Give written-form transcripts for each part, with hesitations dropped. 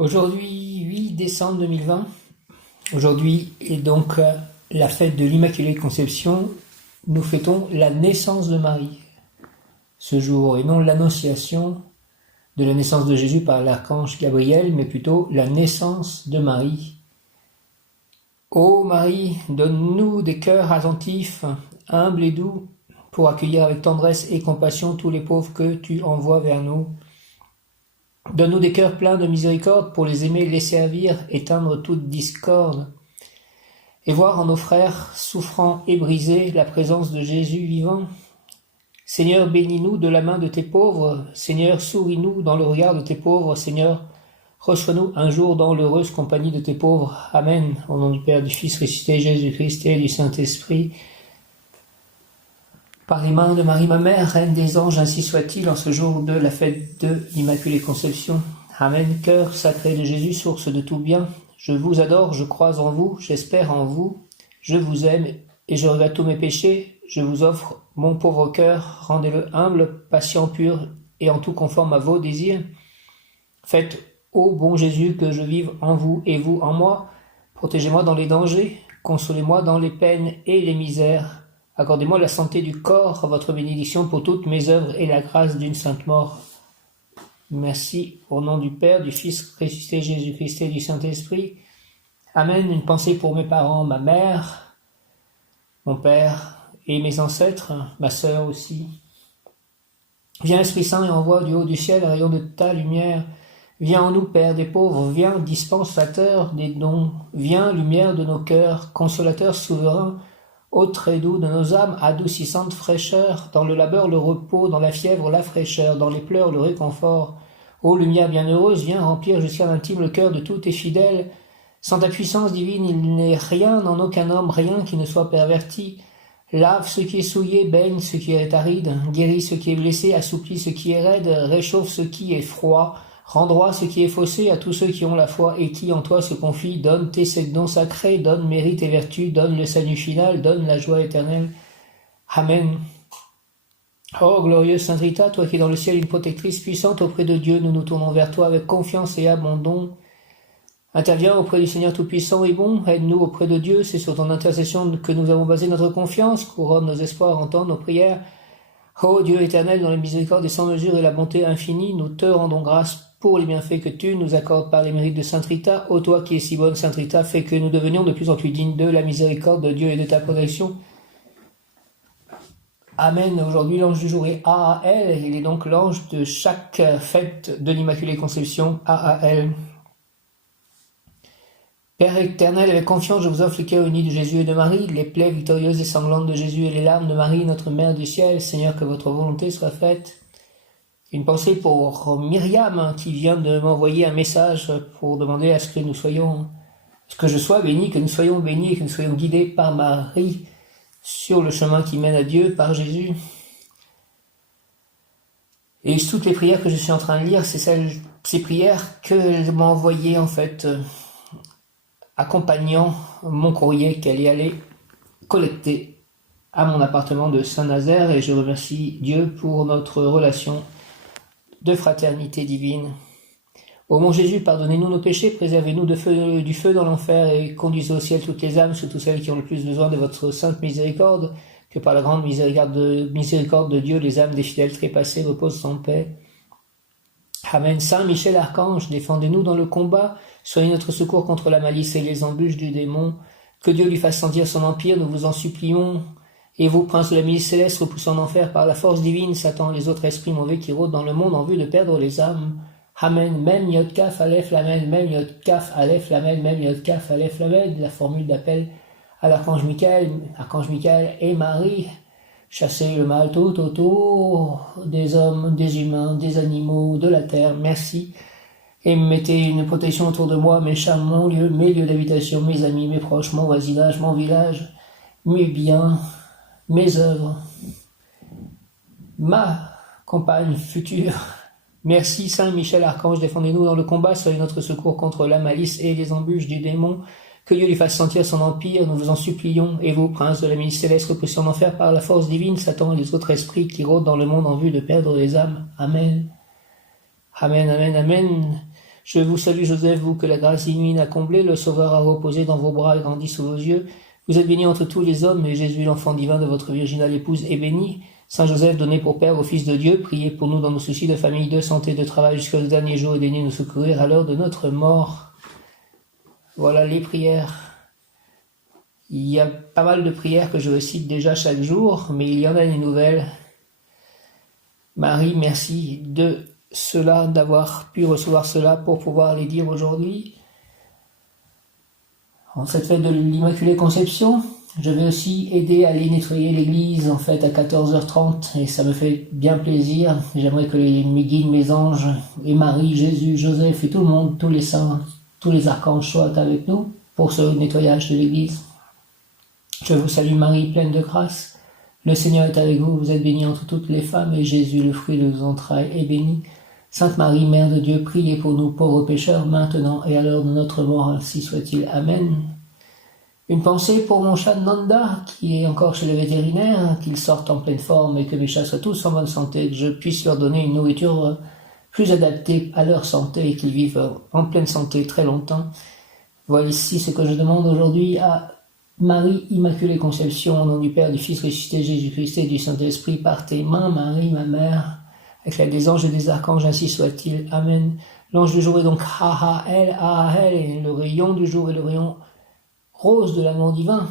Aujourd'hui, 8 décembre 2020, aujourd'hui est donc la fête de l'Immaculée Conception. Nous fêtons la naissance de Marie ce jour, et non l'annonciation de la naissance de Jésus par l'archange Gabriel, mais plutôt la naissance de Marie. Ô Marie, donne-nous des cœurs attentifs, humbles et doux, pour accueillir avec tendresse et compassion tous les pauvres que tu envoies vers nous. Donne-nous des cœurs pleins de miséricorde pour les aimer, les servir, éteindre toute discorde, et voir en nos frères souffrants et brisés la présence de Jésus vivant. Seigneur, bénis-nous de la main de tes pauvres. Seigneur, souris-nous dans le regard de tes pauvres. Seigneur, reçois-nous un jour dans l'heureuse compagnie de tes pauvres. Amen. Au nom du Père, du Fils ressuscité, Jésus-Christ et du Saint-Esprit. Par les mains de Marie, ma mère, Reine des anges, ainsi soit-il en ce jour de la fête de l'Immaculée Conception. Amen. Cœur sacré de Jésus, source de tout bien, je vous adore, je crois en vous, j'espère en vous, je vous aime et je regrette tous mes péchés. Je vous offre mon pauvre cœur, rendez-le humble, patient, pur et en tout conforme à vos désirs. Faites, ô bon Jésus, que je vive en vous et vous en moi. Protégez-moi dans les dangers, consolez-moi dans les peines et les misères. Accordez-moi la santé du corps, votre bénédiction pour toutes mes œuvres et la grâce d'une sainte mort. Merci au nom du Père, du Fils ressuscité Jésus-Christ et du Saint-Esprit. Amen. Une pensée pour mes parents, ma mère, mon père et mes ancêtres, ma sœur aussi. Viens Esprit Saint et envoie du haut du ciel un rayon de ta lumière. Viens en nous, Père des pauvres, viens dispensateur des dons, viens lumière de nos cœurs, consolateur souverain, Ô très doux de nos âmes, adoucissante fraîcheur, dans le labeur le repos, dans la fièvre la fraîcheur, dans les pleurs le réconfort. Ô lumière bienheureuse, viens remplir jusqu'à l'intime le cœur de tous tes fidèles. Sans ta puissance divine, il n'est rien en aucun homme, rien qui ne soit perverti. Lave ce qui est souillé, baigne ce qui est aride, guéris ce qui est blessé, assouplis ce qui est raide, réchauffe ce qui est froid, rends droit ce qui est faussé à tous ceux qui ont la foi et qui en toi se confient. Donne tes sept dons sacrés, donne mérite et vertu, donne le salut final, donne la joie éternelle. Amen. Oh glorieuse Sainte Rita, toi qui es dans le ciel une protectrice puissante auprès de Dieu, nous nous tournons vers toi avec confiance et abandon. Interviens auprès du Seigneur Tout-Puissant et bon, aide-nous auprès de Dieu, c'est sur ton intercession que nous avons basé notre confiance, couronne nos espoirs, entends nos prières. Ô Dieu éternel, dans la miséricorde et sans mesure et la bonté infinie, nous te rendons grâce pour les bienfaits que tu nous accordes par les mérites de Sainte Rita. Ô toi qui es si bonne, Sainte Rita, fais que nous devenions de plus en plus dignes de la miséricorde de Dieu et de ta protection. Amen. Aujourd'hui, l'ange du jour est Aael. Il est donc l'ange de chaque fête de l'Immaculée Conception, Aael. Père éternel, avec confiance, je vous offre les cœurs unis de Jésus et de Marie, les plaies victorieuses et sanglantes de Jésus et les larmes de Marie, notre Mère du ciel. Seigneur, que votre volonté soit faite. Une pensée pour Myriam, qui vient de m'envoyer un message pour demander à ce que je sois béni, que nous soyons bénis et que nous soyons guidés par Marie sur le chemin qui mène à Dieu, par Jésus. Et toutes les prières que je suis en train de lire, c'est ces prières qu'elle m'a envoyées en fait, accompagnant mon courrier qu'elle est allée collecter à mon appartement de Saint-Nazaire, et je remercie Dieu pour notre relation de fraternité divine. Ô mon Jésus, pardonnez-nous nos péchés, préservez-nous du feu dans l'enfer et conduisez au ciel toutes les âmes, surtout celles qui ont le plus besoin de votre sainte miséricorde, que par la grande miséricorde de Dieu, les âmes des fidèles trépassés reposent en paix. Amen. Saint Michel Archange, défendez-nous dans le combat, soyez notre secours contre la malice et les embûches du démon. Que Dieu lui fasse sentir son empire, nous vous en supplions. Et vous, princes de la milice céleste, repoussant en enfer par la force divine, Satan et les autres esprits mauvais qui rôdent dans le monde en vue de perdre les âmes. Amen. Mem yod kaf aleph lamed, mem yod kaf aleph lamed, mem yod kaf aleph lamed. La formule d'appel à l'archange Michael et Marie. Chassez le mal tout autour des hommes, des humains, des animaux, de la terre. Merci. Et mettez une protection autour de moi, mes chats, mon lieu, mes lieux d'habitation, mes amis, mes proches, mon voisinage, mon village, mes biens, mes œuvres, ma compagne future. Merci Saint Michel Archange, défendez-nous dans le combat, soyez notre secours contre la malice et les embûches du démon. Que Dieu lui fasse sentir son empire, nous vous en supplions. Et vous, princes de la milice céleste, repoussés en enfer par la force divine, Satan et les autres esprits qui rôdent dans le monde en vue de perdre les âmes. Amen. Amen, amen, amen. Je vous salue Joseph, vous que la grâce divine a comblé, le Sauveur a reposé dans vos bras et grandi sous vos yeux. Vous êtes béni entre tous les hommes, et Jésus, l'enfant divin de votre virginale épouse, est béni. Saint Joseph, donné pour Père au Fils de Dieu, priez pour nous dans nos soucis de famille, de santé, de travail, jusqu'au dernier jour, et daignez nous secourir à l'heure de notre mort. Voilà les prières. Il y a pas mal de prières que je cite déjà chaque jour, mais il y en a des nouvelles. Marie, merci de cela, d'avoir pu recevoir cela pour pouvoir les dire aujourd'hui. En cette fête de l'Immaculée Conception, je vais aussi aider à aller nettoyer l'église en fait à 14h30 et ça me fait bien plaisir. J'aimerais que mes guides, mes anges, et Marie, Jésus, Joseph et tout le monde, tous les saints, tous les archanges soient avec nous pour ce nettoyage de l'église. Je vous salue Marie, pleine de grâce. Le Seigneur est avec vous, vous êtes bénie entre toutes les femmes et Jésus, le fruit de vos entrailles, est béni. Sainte Marie, Mère de Dieu, priez pour nous pauvres pécheurs, maintenant et à l'heure de notre mort, ainsi soit-il. Amen. Une pensée pour mon chat Nanda, qui est encore chez le vétérinaire, qu'il sorte en pleine forme et que mes chats soient tous en bonne santé, que je puisse leur donner une nourriture plus adaptée à leur santé et qu'ils vivent en pleine santé très longtemps. Voici ce que je demande aujourd'hui à Marie, Immaculée Conception, au nom du Père, du Fils ressuscité, Jésus-Christ et du Saint-Esprit, par tes mains, Marie, ma mère, avec l'aide des anges et des archanges, ainsi soit-il. Amen. L'ange du jour est donc Ahael, et le rayon du jour est le rayon rose de l'amour divin,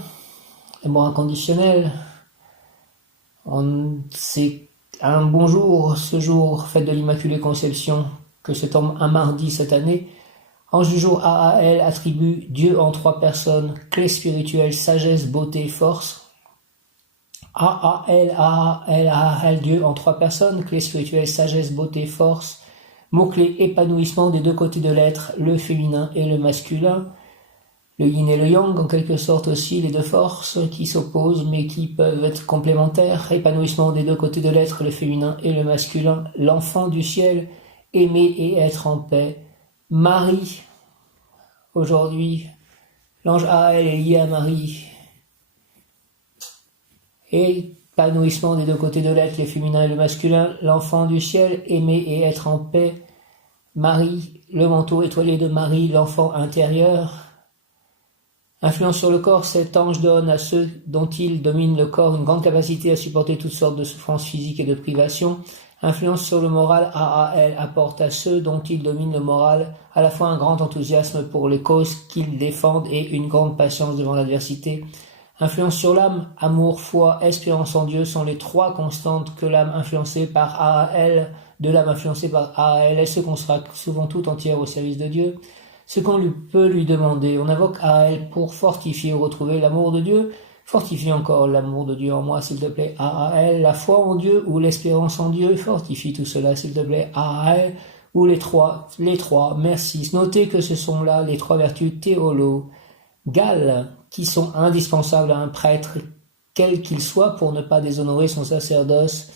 l'amour inconditionnel. C'est un bon jour, ce jour, fête de l'Immaculée Conception, que se tombe un mardi cette année. Ange du jour Ahael attribue Dieu en 3 personnes, clé spirituelle, sagesse, beauté, force. Ahael, Dieu en 3 personnes, clé spirituelle, sagesse, beauté, force. Mot-clé épanouissement des 2 côtés de l'être, le féminin et le masculin. Le yin et le yang, en quelque sorte aussi, les 2 forces qui s'opposent mais qui peuvent être complémentaires. Épanouissement des 2 côtés de l'être, le féminin et le masculin. L'enfant du ciel, aimer et être en paix. Marie, aujourd'hui, l'ange Ahael est lié à Marie. Épanouissement des 2 côtés de l'être, le féminin et le masculin. L'enfant du ciel, aimer et être en paix. Marie, le manteau étoilé de Marie, l'enfant intérieur. Influence sur le corps, cet ange donne à ceux dont il domine le corps une grande capacité à supporter toutes sortes de souffrances physiques et de privations. Influence sur le moral, Ahael apporte à ceux dont il domine le moral à la fois un grand enthousiasme pour les causes qu'ils défendent et une grande patience devant l'adversité. Influence sur l'âme, amour, foi, espérance en Dieu sont les 3 constantes que l'âme influencée par Ahael, elle se consacre souvent tout entière au service de Dieu. Ce qu'on peut lui demander, on invoque Ahael pour fortifier ou retrouver l'amour de Dieu. Fortifie encore l'amour de Dieu en moi, s'il te plaît, Ahael. La foi en Dieu ou l'espérance en Dieu, fortifie tout cela, s'il te plaît, Ahael. Ou les trois, merci. Notez que ce sont là les 3 vertus théologales qui sont indispensables à un prêtre, quel qu'il soit, pour ne pas déshonorer son sacerdoce.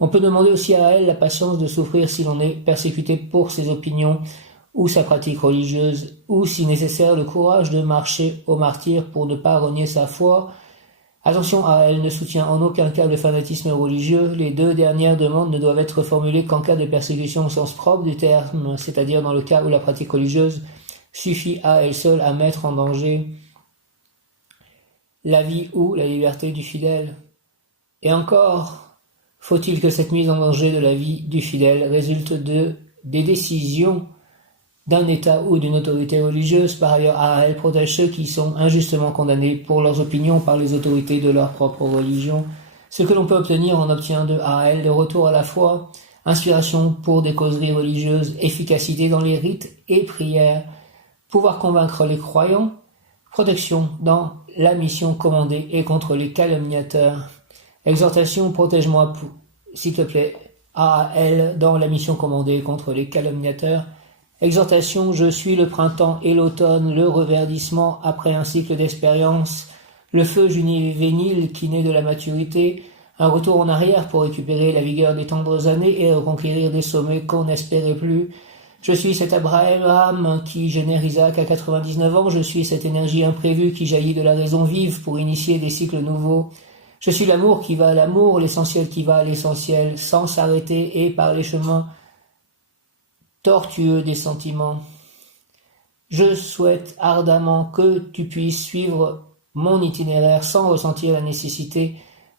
On peut demander aussi à Ahael la patience de souffrir si l'on est persécuté pour ses opinions ou sa pratique religieuse, ou si nécessaire le courage de marcher au martyre pour ne pas renier sa foi. Attention, Ahael ne soutient en aucun cas le fanatisme religieux. Les 2 dernières demandes ne doivent être formulées qu'en cas de persécution au sens propre du terme, c'est-à-dire dans le cas où la pratique religieuse suffit à elle seule à mettre en danger la vie ou la liberté du fidèle. Et encore, faut-il que cette mise en danger de la vie du fidèle résulte des décisions d'un État ou d'une autorité religieuse. Par ailleurs, Ahael protège ceux qui sont injustement condamnés pour leurs opinions par les autorités de leur propre religion. Ce que l'on peut obtenir, on obtient de Ahael le retour à la foi, inspiration pour des causeries religieuses, efficacité dans les rites et prières, pouvoir convaincre les croyants, protection dans la mission commandée et contre les calomniateurs. Exhortation, protège-moi, s'il te plaît, Ahael, dans la mission commandée contre les calomniateurs. Exhortation, je suis le printemps et l'automne, le reverdissement après un cycle d'expérience, le feu juvénile qui naît de la maturité, un retour en arrière pour récupérer la vigueur des tendres années et reconquérir des sommets qu'on n'espérait plus. Je suis cet Abraham qui génère Isaac à 99 ans, je suis cette énergie imprévue qui jaillit de la raison vive pour initier des cycles nouveaux. Je suis l'amour qui va à l'amour, l'essentiel qui va à l'essentiel, sans s'arrêter et par les chemins tortueux des sentiments. Je souhaite ardemment que tu puisses suivre mon itinéraire sans ressentir la nécessité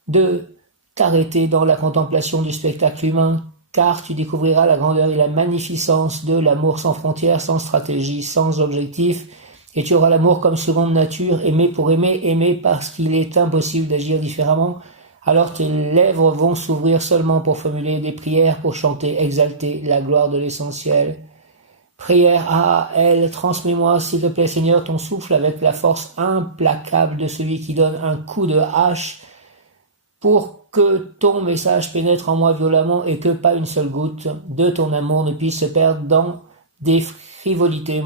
de t'arrêter dans la contemplation du spectacle humain, car tu découvriras la grandeur et la magnificence de l'amour sans frontières, sans stratégie, sans objectif, et tu auras l'amour comme seconde nature, aimer pour aimer, aimer parce qu'il est impossible d'agir différemment. Alors tes lèvres vont s'ouvrir seulement pour formuler des prières, pour chanter, exalter la gloire de l'essentiel. Prière à elle, transmets-moi, s'il te plaît Seigneur, ton souffle avec la force implacable de celui qui donne un coup de hache pour que ton message pénètre en moi violemment et que pas une seule goutte de ton amour ne puisse se perdre dans des frivolités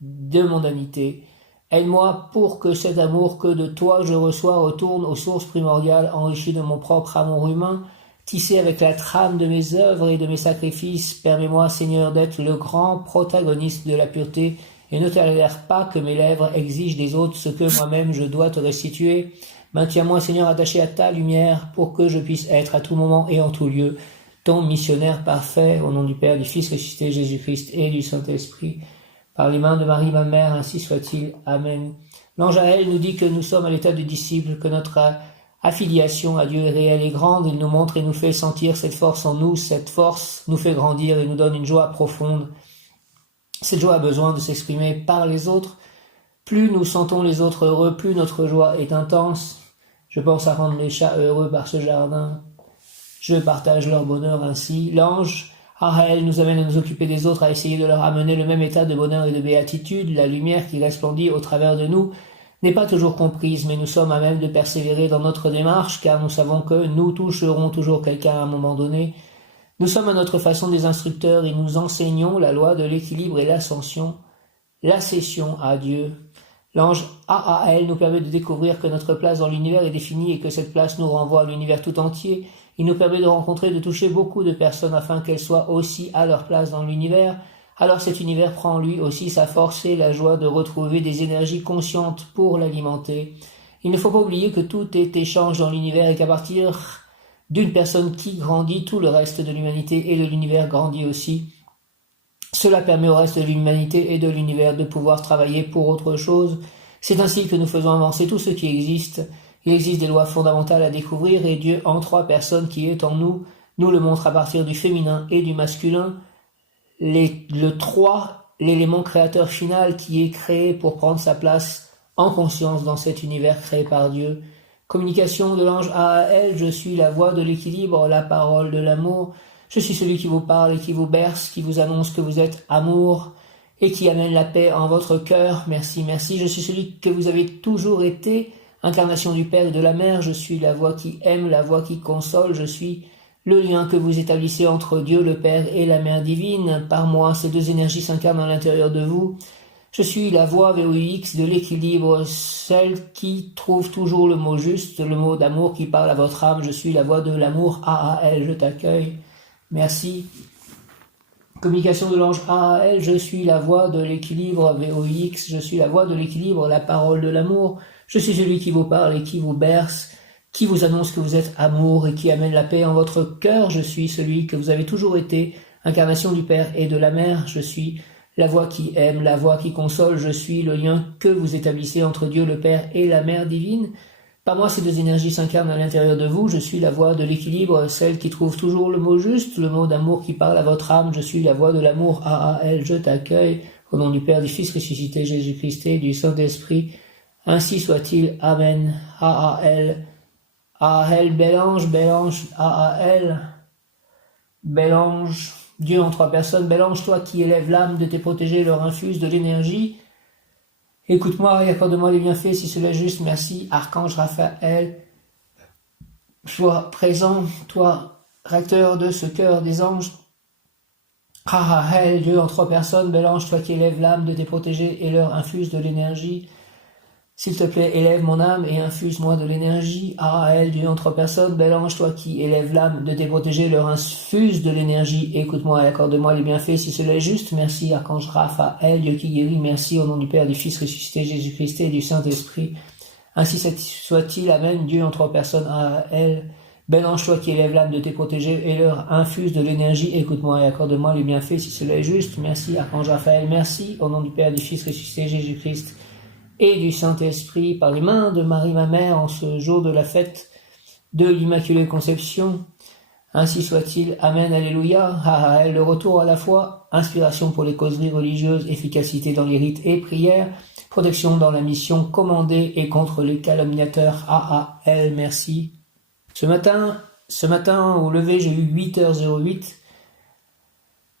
de mondanité. Aide-moi pour que cet amour que de toi je reçois retourne aux sources primordiales, enrichi de mon propre amour humain, tissé avec la trame de mes œuvres et de mes sacrifices. Permets-moi, Seigneur, d'être le grand protagoniste de la pureté et ne tolère pas que mes lèvres exigent des autres ce que moi-même je dois te restituer. Maintiens-moi, Seigneur, attaché à ta lumière pour que je puisse être à tout moment et en tout lieu ton missionnaire parfait, au nom du Père, du Fils ressuscité Jésus-Christ et du Saint-Esprit. Par les mains de Marie, ma mère, ainsi soit-il. Amen. L'ange à elle nous dit que nous sommes à l'état de disciples, que notre affiliation à Dieu est réelle et grande. Il nous montre et nous fait sentir cette force en nous. Cette force nous fait grandir et nous donne une joie profonde. Cette joie a besoin de s'exprimer par les autres. Plus nous sentons les autres heureux, plus notre joie est intense. Je pense à rendre les chats heureux par ce jardin. Je partage leur bonheur ainsi. L'ange Araël nous amène à nous occuper des autres, à essayer de leur amener le même état de bonheur et de béatitude. La lumière qui resplendit au travers de nous n'est pas toujours comprise, mais nous sommes à même de persévérer dans notre démarche, car nous savons que nous toucherons toujours quelqu'un à un moment donné. Nous sommes à notre façon des instructeurs et nous enseignons la loi de l'équilibre et l'ascension, l'accession à Dieu. L'ange Araël nous permet de découvrir que notre place dans l'univers est définie et que cette place nous renvoie à l'univers tout entier. Il nous permet de rencontrer, de toucher beaucoup de personnes afin qu'elles soient aussi à leur place dans l'univers. Alors cet univers prend lui aussi sa force et la joie de retrouver des énergies conscientes pour l'alimenter. Il ne faut pas oublier que tout est échange dans l'univers et qu'à partir d'une personne qui grandit, tout le reste de l'humanité et de l'univers grandit aussi. Cela permet au reste de l'humanité et de l'univers de pouvoir travailler pour autre chose. C'est ainsi que nous faisons avancer tout ce qui existe. Il existe des lois fondamentales à découvrir et Dieu, en trois personnes qui est en nous, nous le montre à partir du féminin et du masculin. Le 3, l'élément créateur final qui est créé pour prendre sa place en conscience dans cet univers créé par Dieu. Communication de l'ange Araël, je suis la voix de l'équilibre, la parole de l'amour. Je suis celui qui vous parle et qui vous berce, qui vous annonce que vous êtes amour et qui amène la paix en votre cœur. Merci, merci. Je suis celui que vous avez toujours été, incarnation du Père et de la Mère. Je suis la voix qui aime, la voix qui console. Je suis le lien que vous établissez entre Dieu, le Père et la Mère divine. Par moi, ces deux énergies s'incarnent à l'intérieur de vous. Je suis la voix VOIX de l'équilibre, celle qui trouve toujours le mot juste, le mot d'amour qui parle à votre âme. Je suis la voix de l'amour AAL, je t'accueille. Merci. Communication de l'ange AAL, je suis la voix de l'équilibre VOIX, je suis la voix de l'équilibre, la parole de l'amour. Je suis celui qui vous parle et qui vous berce, qui vous annonce que vous êtes amour et qui amène la paix en votre cœur. Je suis celui que vous avez toujours été, incarnation du Père et de la Mère. Je suis la voix qui aime, la voix qui console. Je suis le lien que vous établissez entre Dieu le Père et la Mère divine. Par moi, ces deux énergies s'incarnent à l'intérieur de vous. Je suis la voix de l'équilibre, celle qui trouve toujours le mot juste, le mot d'amour qui parle à votre âme. Je suis la voix de l'amour AAL, je t'accueille. Au nom du Père, du Fils ressuscité, Jésus-Christ et du Saint-Esprit. Ainsi soit-il. Amen. AAL. AAL, bel ange, AAL. Bel ange. Dieu en trois personnes. Bel ange, toi qui élèves l'âme de tes protégés, leur infuse de l'énergie. Écoute-moi et accorde-moi les bienfaits si cela est juste. Merci, Archange Raphaël. Sois présent, toi, recteur de ce cœur des anges. Rahahel, Dieu en trois personnes. Bel ange, toi qui élèves l'âme de tes protégés et leur infuse de l'énergie. S'il te plaît, élève mon âme et infuse-moi de l'énergie. Araël, Dieu en trois personnes. Bel ange, toi qui élèves l'âme de tes protégés, leur infuse de l'énergie. Écoute-moi et accorde-moi les bienfaits si cela est juste. Merci, Archange Raphaël, Dieu qui guérit. Merci au nom du Père, du Fils ressuscité, Jésus-Christ et du Saint-Esprit. Ainsi soit-il. Amen. Dieu en trois personnes. Araël. Bel ange, toi qui élèves l'âme de tes protégés et leur infuse de l'énergie, écoute-moi et accorde-moi les bienfaits si cela est juste. Merci, Archange Raphaël, merci, au nom du Père, du Fils ressuscité Jésus-Christ et du Saint-Esprit, par les mains de Marie ma mère, en ce jour de la fête de l'Immaculée Conception. Ainsi soit-il. Amen, alléluia. Le retour à la foi, inspiration pour les causeries religieuses, efficacité dans les rites et prières, protection dans la mission commandée et contre les calomniateurs. Merci. Ce matin, au lever, j'ai eu 8h08.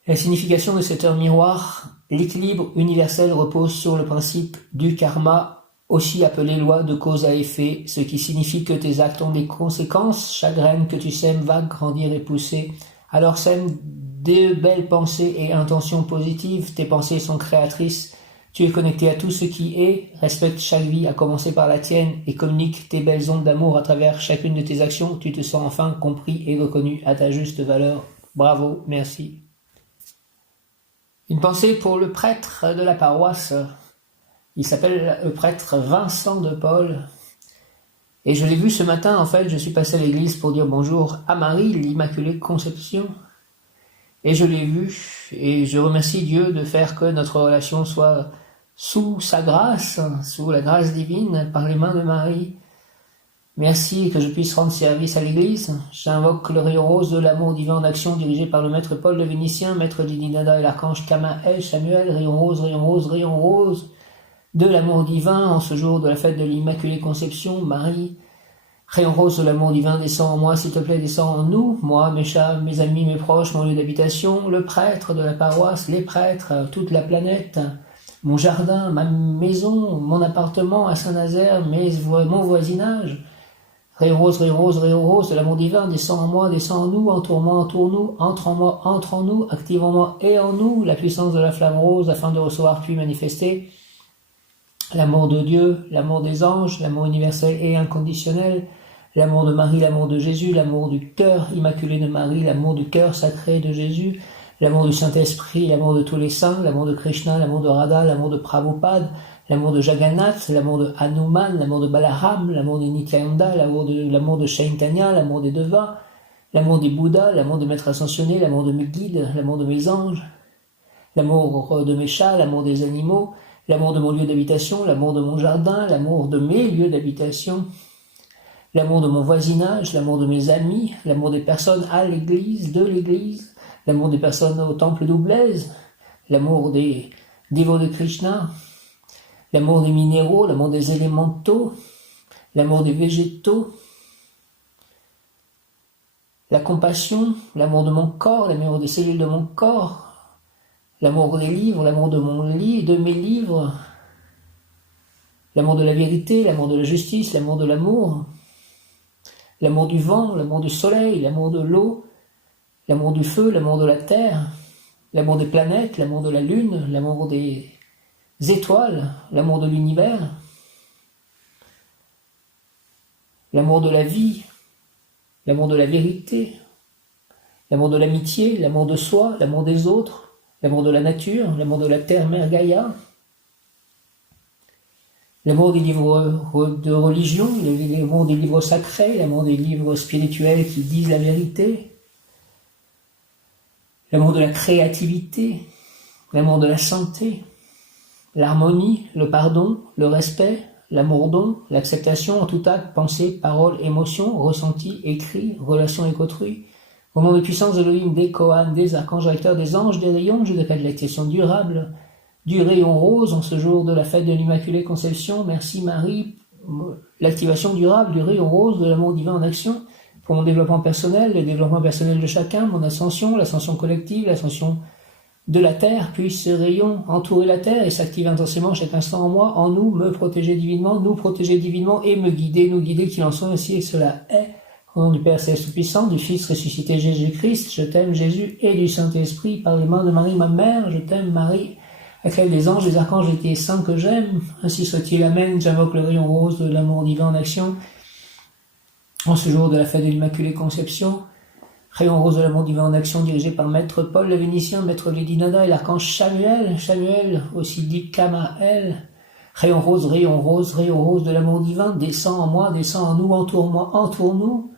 La signification de cette heure miroir, l'équilibre universel repose sur le principe du karma, aussi appelé loi de cause à effet, ce qui signifie que tes actes ont des conséquences. Chaque graine que tu sèmes va grandir et pousser. Alors sème de belles pensées et intentions positives. Tes pensées sont créatrices. Tu es connecté à tout ce qui est, respecte chaque vie, à commencer par la tienne, et communique tes belles ondes d'amour à travers chacune de tes actions. Tu te sens enfin compris et reconnu à ta juste valeur. Bravo, merci. Une pensée pour le prêtre de la paroisse. Il s'appelle le prêtre Vincent de Paul. Et je l'ai vu ce matin, en fait, je suis passé à l'église pour dire bonjour à Marie, l'Immaculée Conception. Et je l'ai vu, et je remercie Dieu de faire que notre relation soit sous sa grâce, sous la grâce divine, par les mains de Marie. Merci que je puisse rendre service à l'Église. J'invoque le rayon rose de l'amour divin en action dirigé par le maître Paul le Vénitien, maître Didinada et l'archange Kamael, Samuel, rayon rose, rayon rose, rayon rose de l'amour divin en ce jour de la fête de l'Immaculée Conception, Marie. Rayon rose de l'amour divin, descend en moi, s'il te plaît, descend en nous, moi, mes chats, mes amis, mes proches, mon lieu d'habitation, le prêtre de la paroisse, les prêtres, toute la planète, mon jardin, ma maison, mon appartement à Saint-Nazaire, mon voisinage. Rayon rose, rayon rose, rayon rose de l'amour divin, descend en moi, descend en nous, entoure-moi, entoure-nous, entre en moi, entre en nous, active en moi et en nous la puissance de la flamme rose afin de recevoir puis manifester l'amour de Dieu, l'amour des anges, l'amour universel et inconditionnel, l'amour de Marie, l'amour de Jésus, l'amour du cœur immaculé de Marie, l'amour du cœur sacré de Jésus, l'amour du Saint-Esprit, l'amour de tous les saints, l'amour de Krishna, l'amour de Radha, l'amour de Prabhupada, l'amour de Jagannath, l'amour de Hanuman, l'amour de Balaram, l'amour de Nityananda, l'amour de Chaitanya, l'amour des Devas, l'amour des Bouddhas, l'amour de Maître Ascensionné, l'amour de mes guides, l'amour de mes anges, l'amour de mes chats, l'amour des animaux, l'amour de mon lieu d'habitation, l'amour de mon jardin, l'amour de mes lieux d'habitation, l'amour de mon voisinage, l'amour de mes amis, l'amour des personnes à l'église, de l'église, l'amour des personnes au temple d'Oublaise, l'amour des dévots de Krishna, l'amour des minéraux, l'amour des élémentaux, l'amour des végétaux, la compassion, l'amour de mon corps, l'amour des cellules de mon corps, l'amour des livres, l'amour de mon lit, de mes livres, l'amour de la vérité, l'amour de la justice, l'amour de l'amour, l'amour du vent, l'amour du soleil, l'amour de l'eau, l'amour du feu, l'amour de la terre, l'amour des planètes, l'amour de la lune, l'amour des étoiles, l'amour de l'univers, l'amour de la vie, l'amour de la vérité, l'amour de l'amitié, l'amour de soi, l'amour des autres, l'amour de la nature, l'amour de la terre mère Gaïa, l'amour des livres de religion, l'amour des livres sacrés, l'amour des livres spirituels qui disent la vérité, l'amour de la créativité, l'amour de la santé, l'harmonie, le pardon, le respect, l'amour-don, l'acceptation en tout acte, pensée, parole, émotion, ressenti, écrit, relation avec autrui. Au nom de puissance de l'Elohim, des Kohan, des archanges recteurs, des anges, des rayons, je décrète l'activation durable du rayon rose en ce jour de la fête de l'Immaculée Conception. Merci Marie, l'activation durable du rayon rose de l'amour divin en action pour mon développement personnel, le développement personnel de chacun, mon ascension, l'ascension collective, l'ascension de la Terre, puisse ce rayon entourer la Terre et s'activer intensément chaque instant en moi, en nous, me protéger divinement, nous protéger divinement et me guider, nous guider, qu'il en soit ainsi et que cela est. Au nom du Père Céleste Tout-Puissant, du Fils ressuscité Jésus-Christ, je t'aime Jésus et du Saint-Esprit, par les mains de Marie ma mère, je t'aime Marie, laquelle des anges, des archanges et des saints que j'aime, ainsi soit-il, amen. J'invoque le rayon rose de l'amour divin en action, en ce jour de la fête de l'Immaculée Conception, rayon rose de l'amour divin en action dirigé par Maître Paul le Vénitien, Maître Didinada et l'archange Samuel, aussi dit Kamael, rayon rose de l'amour divin, descend en moi, descend en nous, entoure-moi, entoure-nous,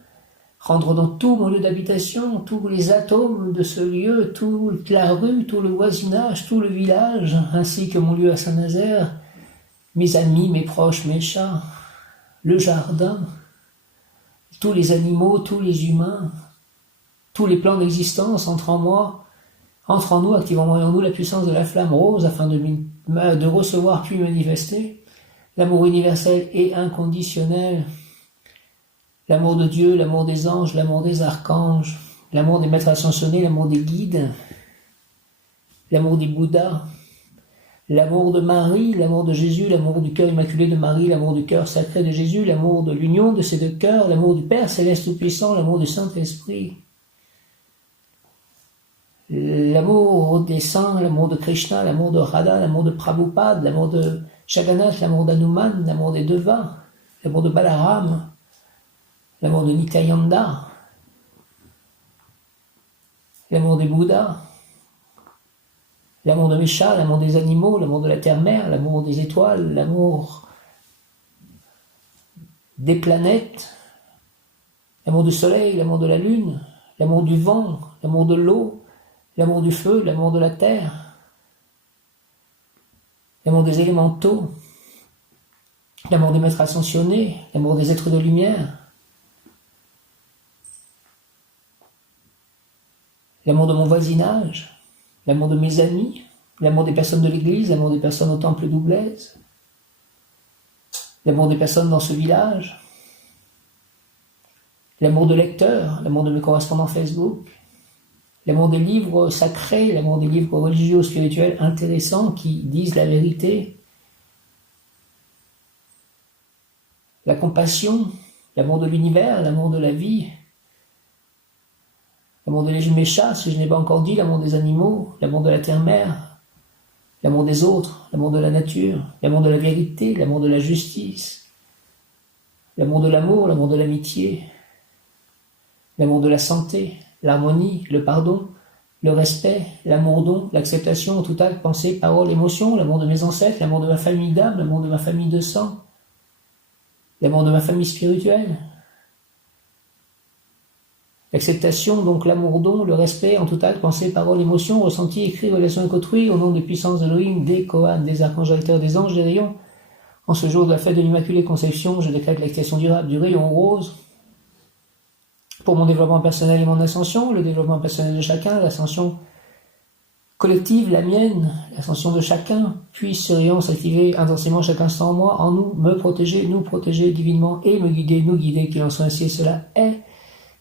rendre dans tout mon lieu d'habitation, tous les atomes de ce lieu, toute la rue, tout le voisinage, tout le village, ainsi que mon lieu à Saint-Nazaire, mes amis, mes proches, mes chats, le jardin, tous les animaux, tous les humains, tous les plans d'existence entrent en moi, entrent en nous, activant en nous la puissance de la flamme rose afin de recevoir puis manifester l'amour universel et inconditionnel, l'amour de Dieu, l'amour des anges, l'amour des archanges, l'amour des maîtres ascensionnés, l'amour des guides, l'amour des Bouddhas, l'amour de Marie, l'amour de Jésus, l'amour du cœur immaculé de Marie, l'amour du cœur sacré de Jésus, l'amour de l'union de ces deux cœurs, l'amour du Père céleste tout-puissant, l'amour du Saint-Esprit, l'amour des saints, l'amour de Krishna, l'amour de Radha, l'amour de Prabhupada, l'amour de Jagannath, l'amour d'Hanuman, l'amour des Devas, l'amour de Balaram, l'amour de Nityananda, l'amour des Bouddhas, l'amour de mes chats, l'amour des animaux, l'amour de la terre-mère, l'amour des étoiles, l'amour des planètes, l'amour du soleil, l'amour de la lune, l'amour du vent, l'amour de l'eau, l'amour du feu, l'amour de la terre, l'amour des élémentaux, l'amour des maîtres ascensionnés, l'amour des êtres de lumière, l'amour de mon voisinage, l'amour de mes amis, l'amour des personnes de l'église, l'amour des personnes au temple d'Oublaise, l'amour des personnes dans ce village, l'amour de lecteurs, l'amour de mes correspondants Facebook, l'amour des livres sacrés, l'amour des livres religieux, spirituels, intéressants, qui disent la vérité, la compassion, l'amour de l'univers, l'amour de la vie, l'amour de mes chats, si je n'ai pas encore dit, l'amour des animaux, l'amour de la terre-mère, l'amour des autres, l'amour de la nature, l'amour de la vérité, l'amour de la justice, l'amour de l'amour, l'amour de l'amitié, l'amour de la santé, l'harmonie, le pardon, le respect, l'amour-don, l'acceptation, tout acte, pensée, parole, émotion, l'amour de mes ancêtres, l'amour de ma famille d'âme, l'amour de ma famille de sang, l'amour de ma famille spirituelle, l'acceptation, donc l'amour-don, le respect en tout acte, pensée, parole, émotion, ressenti, écrit, relation avec autrui, au nom des puissances d'Elohim, des Kohan, des archanges directeurs, des anges, des rayons. En ce jour de la fête de l'Immaculée Conception, je décrète l'activation durable du rayon rose pour mon développement personnel et mon ascension, le développement personnel de chacun, l'ascension collective, la mienne, l'ascension de chacun, puisse ce rayon s'activer intensément chaque instant en moi, en nous, me protéger, nous protéger divinement et me guider, nous guider, qu'il en soit ainsi et cela est.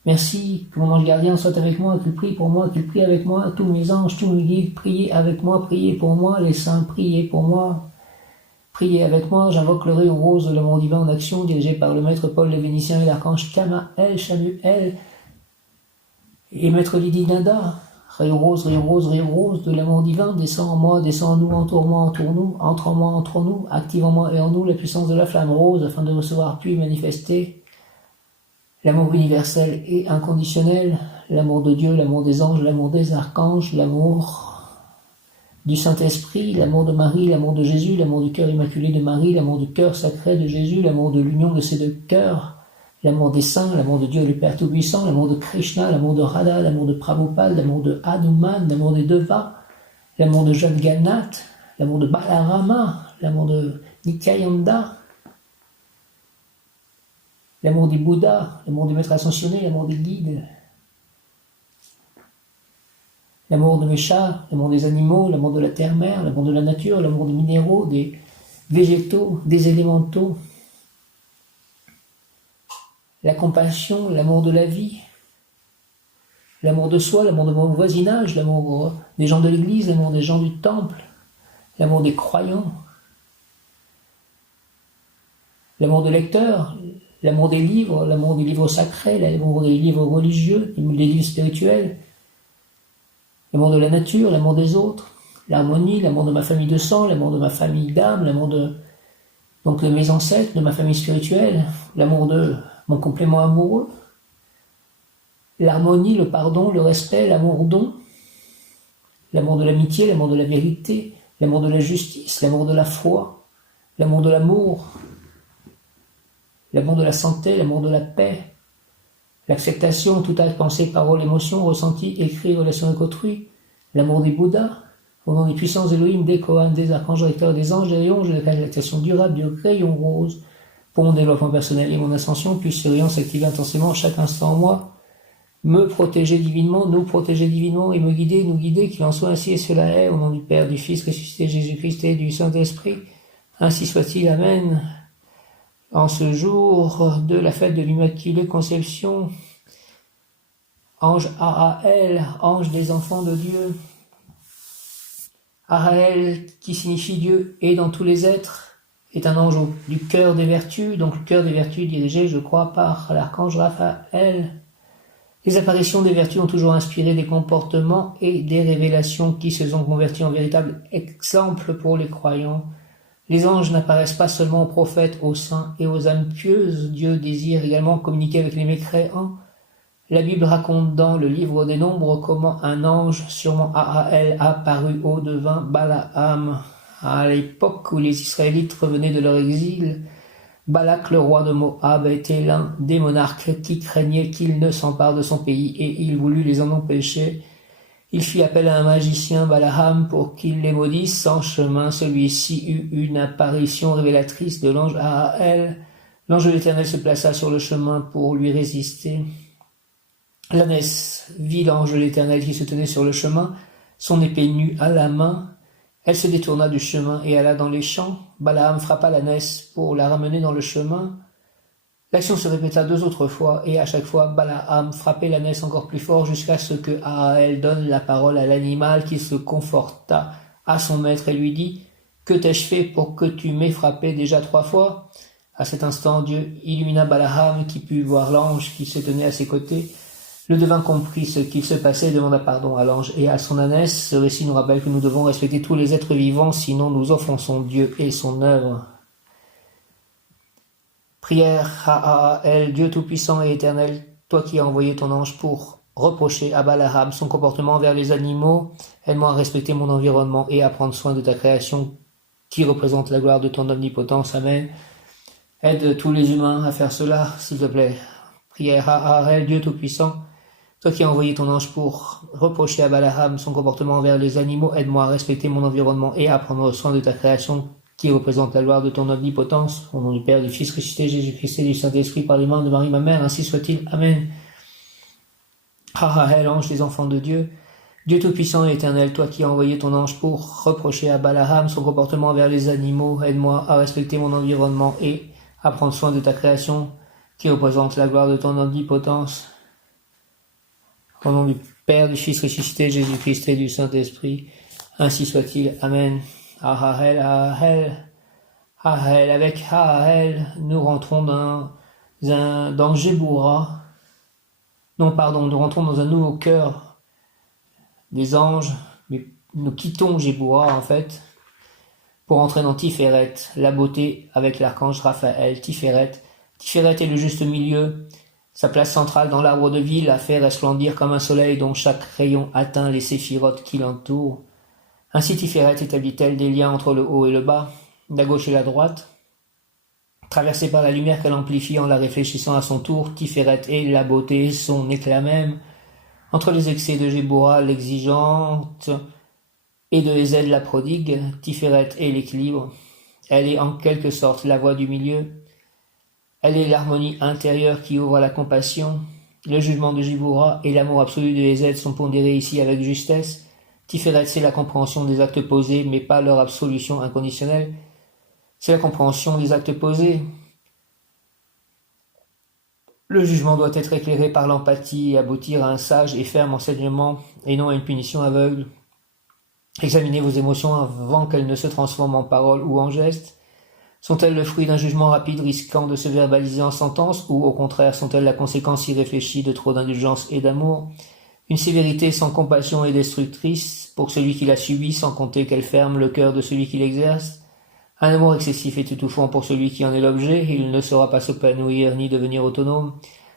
Merci, que mon ange gardien soit avec moi, qu'il prie pour moi, qu'il prie avec moi, tous mes anges, tous mes guides, priez avec moi, priez pour moi, les saints, priez pour moi, priez avec moi, j'invoque le rayon rose de l'amour divin en action, dirigé par le maître Paul le Vénitien et l'archange Kamael, Chamuel et maître Lydie Nada. Rayon rose, rayon rose, rayon rose de l'amour divin, descend en moi, descend en nous, entoure-nous, entre en moi, entre nous, active en moi et en nous la puissance de la flamme rose, afin de recevoir puis manifester l'amour universel et inconditionnel, l'amour de Dieu, l'amour des anges, l'amour des archanges, l'amour du Saint-Esprit, l'amour de Marie, l'amour de Jésus, l'amour du cœur immaculé de Marie, l'amour du cœur sacré de Jésus, l'amour de l'union de ces deux cœurs, l'amour des saints, l'amour de Dieu le Père Tout-Puissant, l'amour de Krishna, l'amour de Radha, l'amour de Prabhupada, l'amour de Hanuman, l'amour des Devas, l'amour de Jagannath, l'amour de Balarama, l'amour de Nityananda, l'amour des Bouddhas, l'amour des maîtres ascensionnés, l'amour des guides, l'amour de mes chats, l'amour des animaux, l'amour de la terre-mère, l'amour de la nature, l'amour des minéraux, des végétaux, des élémentaux, la compassion, l'amour de la vie, l'amour de soi, l'amour de mon voisinage, l'amour des gens de l'église, l'amour des gens du temple, l'amour des croyants, l'amour de lecteurs, l'amour des livres sacrés, l'amour des livres religieux, des livres spirituels, l'amour de la nature, l'amour des autres, l'harmonie, l'amour de ma famille de sang, l'amour de ma famille d'âme, l'amour de mes ancêtres, de ma famille spirituelle, l'amour de mon complément amoureux, l'harmonie, le pardon, le respect, l'amour-don, l'amour de l'amitié, l'amour de la vérité, l'amour de la justice, l'amour de la foi, l'amour de l'amour, l'amour de la santé, l'amour de la paix, L'acceptation, tout acte, pensée, parole, émotion, ressenti, écrit, relation avec autrui, l'amour des Bouddhas, au nom des puissances Elohim, des Kohan, des archanges recteurs, des anges, des rayons, de la lactation durable du rayon rose, pour mon développement personnel et mon ascension, puisse ce rayon s'activer intensément chaque instant en moi, me protéger divinement, nous protéger divinement et me guider, nous guider, qu'il en soit ainsi et cela est, au nom du Père, du Fils ressuscité Jésus-Christ et du Saint-Esprit, ainsi soit-il, Amen. En ce jour de la fête de l'Immaculée Conception, ange Araël, ange des enfants de Dieu, Araël qui signifie Dieu est dans tous les êtres, est un ange du cœur des vertus, donc le cœur des vertus dirigé, je crois, par l'archange Raphaël. Les apparitions des vertus ont toujours inspiré des comportements et des révélations qui se sont convertis en véritables exemples pour les croyants. Les anges n'apparaissent pas seulement aux prophètes, aux saints et aux âmes pieuses. Dieu désire également communiquer avec les mécréants. La Bible raconte dans le livre des Nombres comment un ange, sûrement Araël, apparut au devin Balaam. À l'époque où les Israélites revenaient de leur exil, Balak, le roi de Moab, était l'un des monarques qui craignaient qu'ils ne s'emparent de son pays et il voulut les en empêcher. Il fit appel à un magicien, Balaam, pour qu'il les maudisse. En chemin, celui-ci eut une apparition révélatrice de l'ange Araël. L'ange de l'Éternel se plaça sur le chemin pour lui résister. L'ânesse vit l'ange de l'Éternel qui se tenait sur le chemin, son épée nue à la main. Elle se détourna du chemin et alla dans les champs. Balaam frappa l'ânesse pour la ramener dans le chemin. L'action se répéta 2 autres fois, et à chaque fois, Balaam frappait l'ânesse encore plus fort jusqu'à ce que Araël donne la parole à l'animal qui se conforta à son maître et lui dit « Que t'ai-je fait pour que tu m'aies frappé déjà 3 fois ?» À cet instant, Dieu illumina Balaam qui put voir l'ange qui se tenait à ses côtés. Le devin comprit ce qu'il se passait et demanda pardon à l'ange et à son ânesse. Ce récit nous rappelle que nous devons respecter tous les êtres vivants, sinon nous offensons Dieu et son œuvre. Prière à Araël, Dieu tout-puissant et éternel, toi qui as envoyé ton ange pour reprocher à Balaam son comportement envers les animaux, aide-moi à respecter mon environnement et à prendre soin de ta création qui représente la gloire de ton omnipotence. Amen. Aide tous les humains à faire cela, s'il te plaît. Prière à Araël, Dieu tout-puissant, toi qui as envoyé ton ange pour reprocher à Balaam son comportement envers les animaux, aide-moi à respecter mon environnement et à prendre soin de ta création qui représente la gloire de ton omnipotence. Au nom du Père, du Fils ressuscité, Jésus-Christ et du Saint-Esprit, par les mains de Marie, ma mère, ainsi soit-il. Amen. Araël, ange des enfants de Dieu, Dieu tout-puissant et éternel, toi qui as envoyé ton ange pour reprocher à Balaam son comportement envers les animaux, aide-moi à respecter mon environnement et à prendre soin de ta création qui représente la gloire de ton omnipotence. Au nom du Père, du Fils ressuscité, Jésus-Christ et du Saint-Esprit, ainsi soit-il. Amen. Araël, Araël, Araël. Avec Araël, nous rentrons dans Géboura. Non, pardon, nous rentrons dans un nouveau cœur des anges, mais nous quittons Géboura, en fait, pour entrer dans Tiferet, la beauté avec l'archange Raphaël. Tiferet est le juste milieu, sa place centrale dans l'arbre de vie, la fait resplendir comme un soleil dont chaque rayon atteint les séphirotes qui l'entourent. Ainsi Tiferet établit-elle des liens entre le haut et le bas, la gauche et la droite. Traversée par la lumière qu'elle amplifie en la réfléchissant à son tour, Tiferet est la beauté, son éclat même. Entre les excès de Géboura, l'exigeante, et de Ézède, la prodigue, Tiferet est l'équilibre. Elle est en quelque sorte la voie du milieu. Elle est l'harmonie intérieure qui ouvre à la compassion. Le jugement de Géboura et l'amour absolu de Ézède sont pondérés ici avec justesse. Tiferet, c'est la compréhension des actes posés, mais pas leur absolution inconditionnelle. C'est la compréhension des actes posés. Le jugement doit être éclairé par l'empathie et aboutir à un sage et ferme enseignement, et non à une punition aveugle. Examinez vos émotions avant qu'elles ne se transforment en paroles ou en gestes. Sont-elles le fruit d'un jugement rapide risquant de se verbaliser en sentence, ou au contraire sont-elles la conséquence irréfléchie de trop d'indulgence et d'amour? Une sévérité sans compassion est destructrice pour celui qui la subit, sans compter qu'elle ferme le cœur de celui qui l'exerce. Un amour excessif est étouffant pour celui qui en est l'objet, il ne saura pas s'épanouir ni devenir autonome.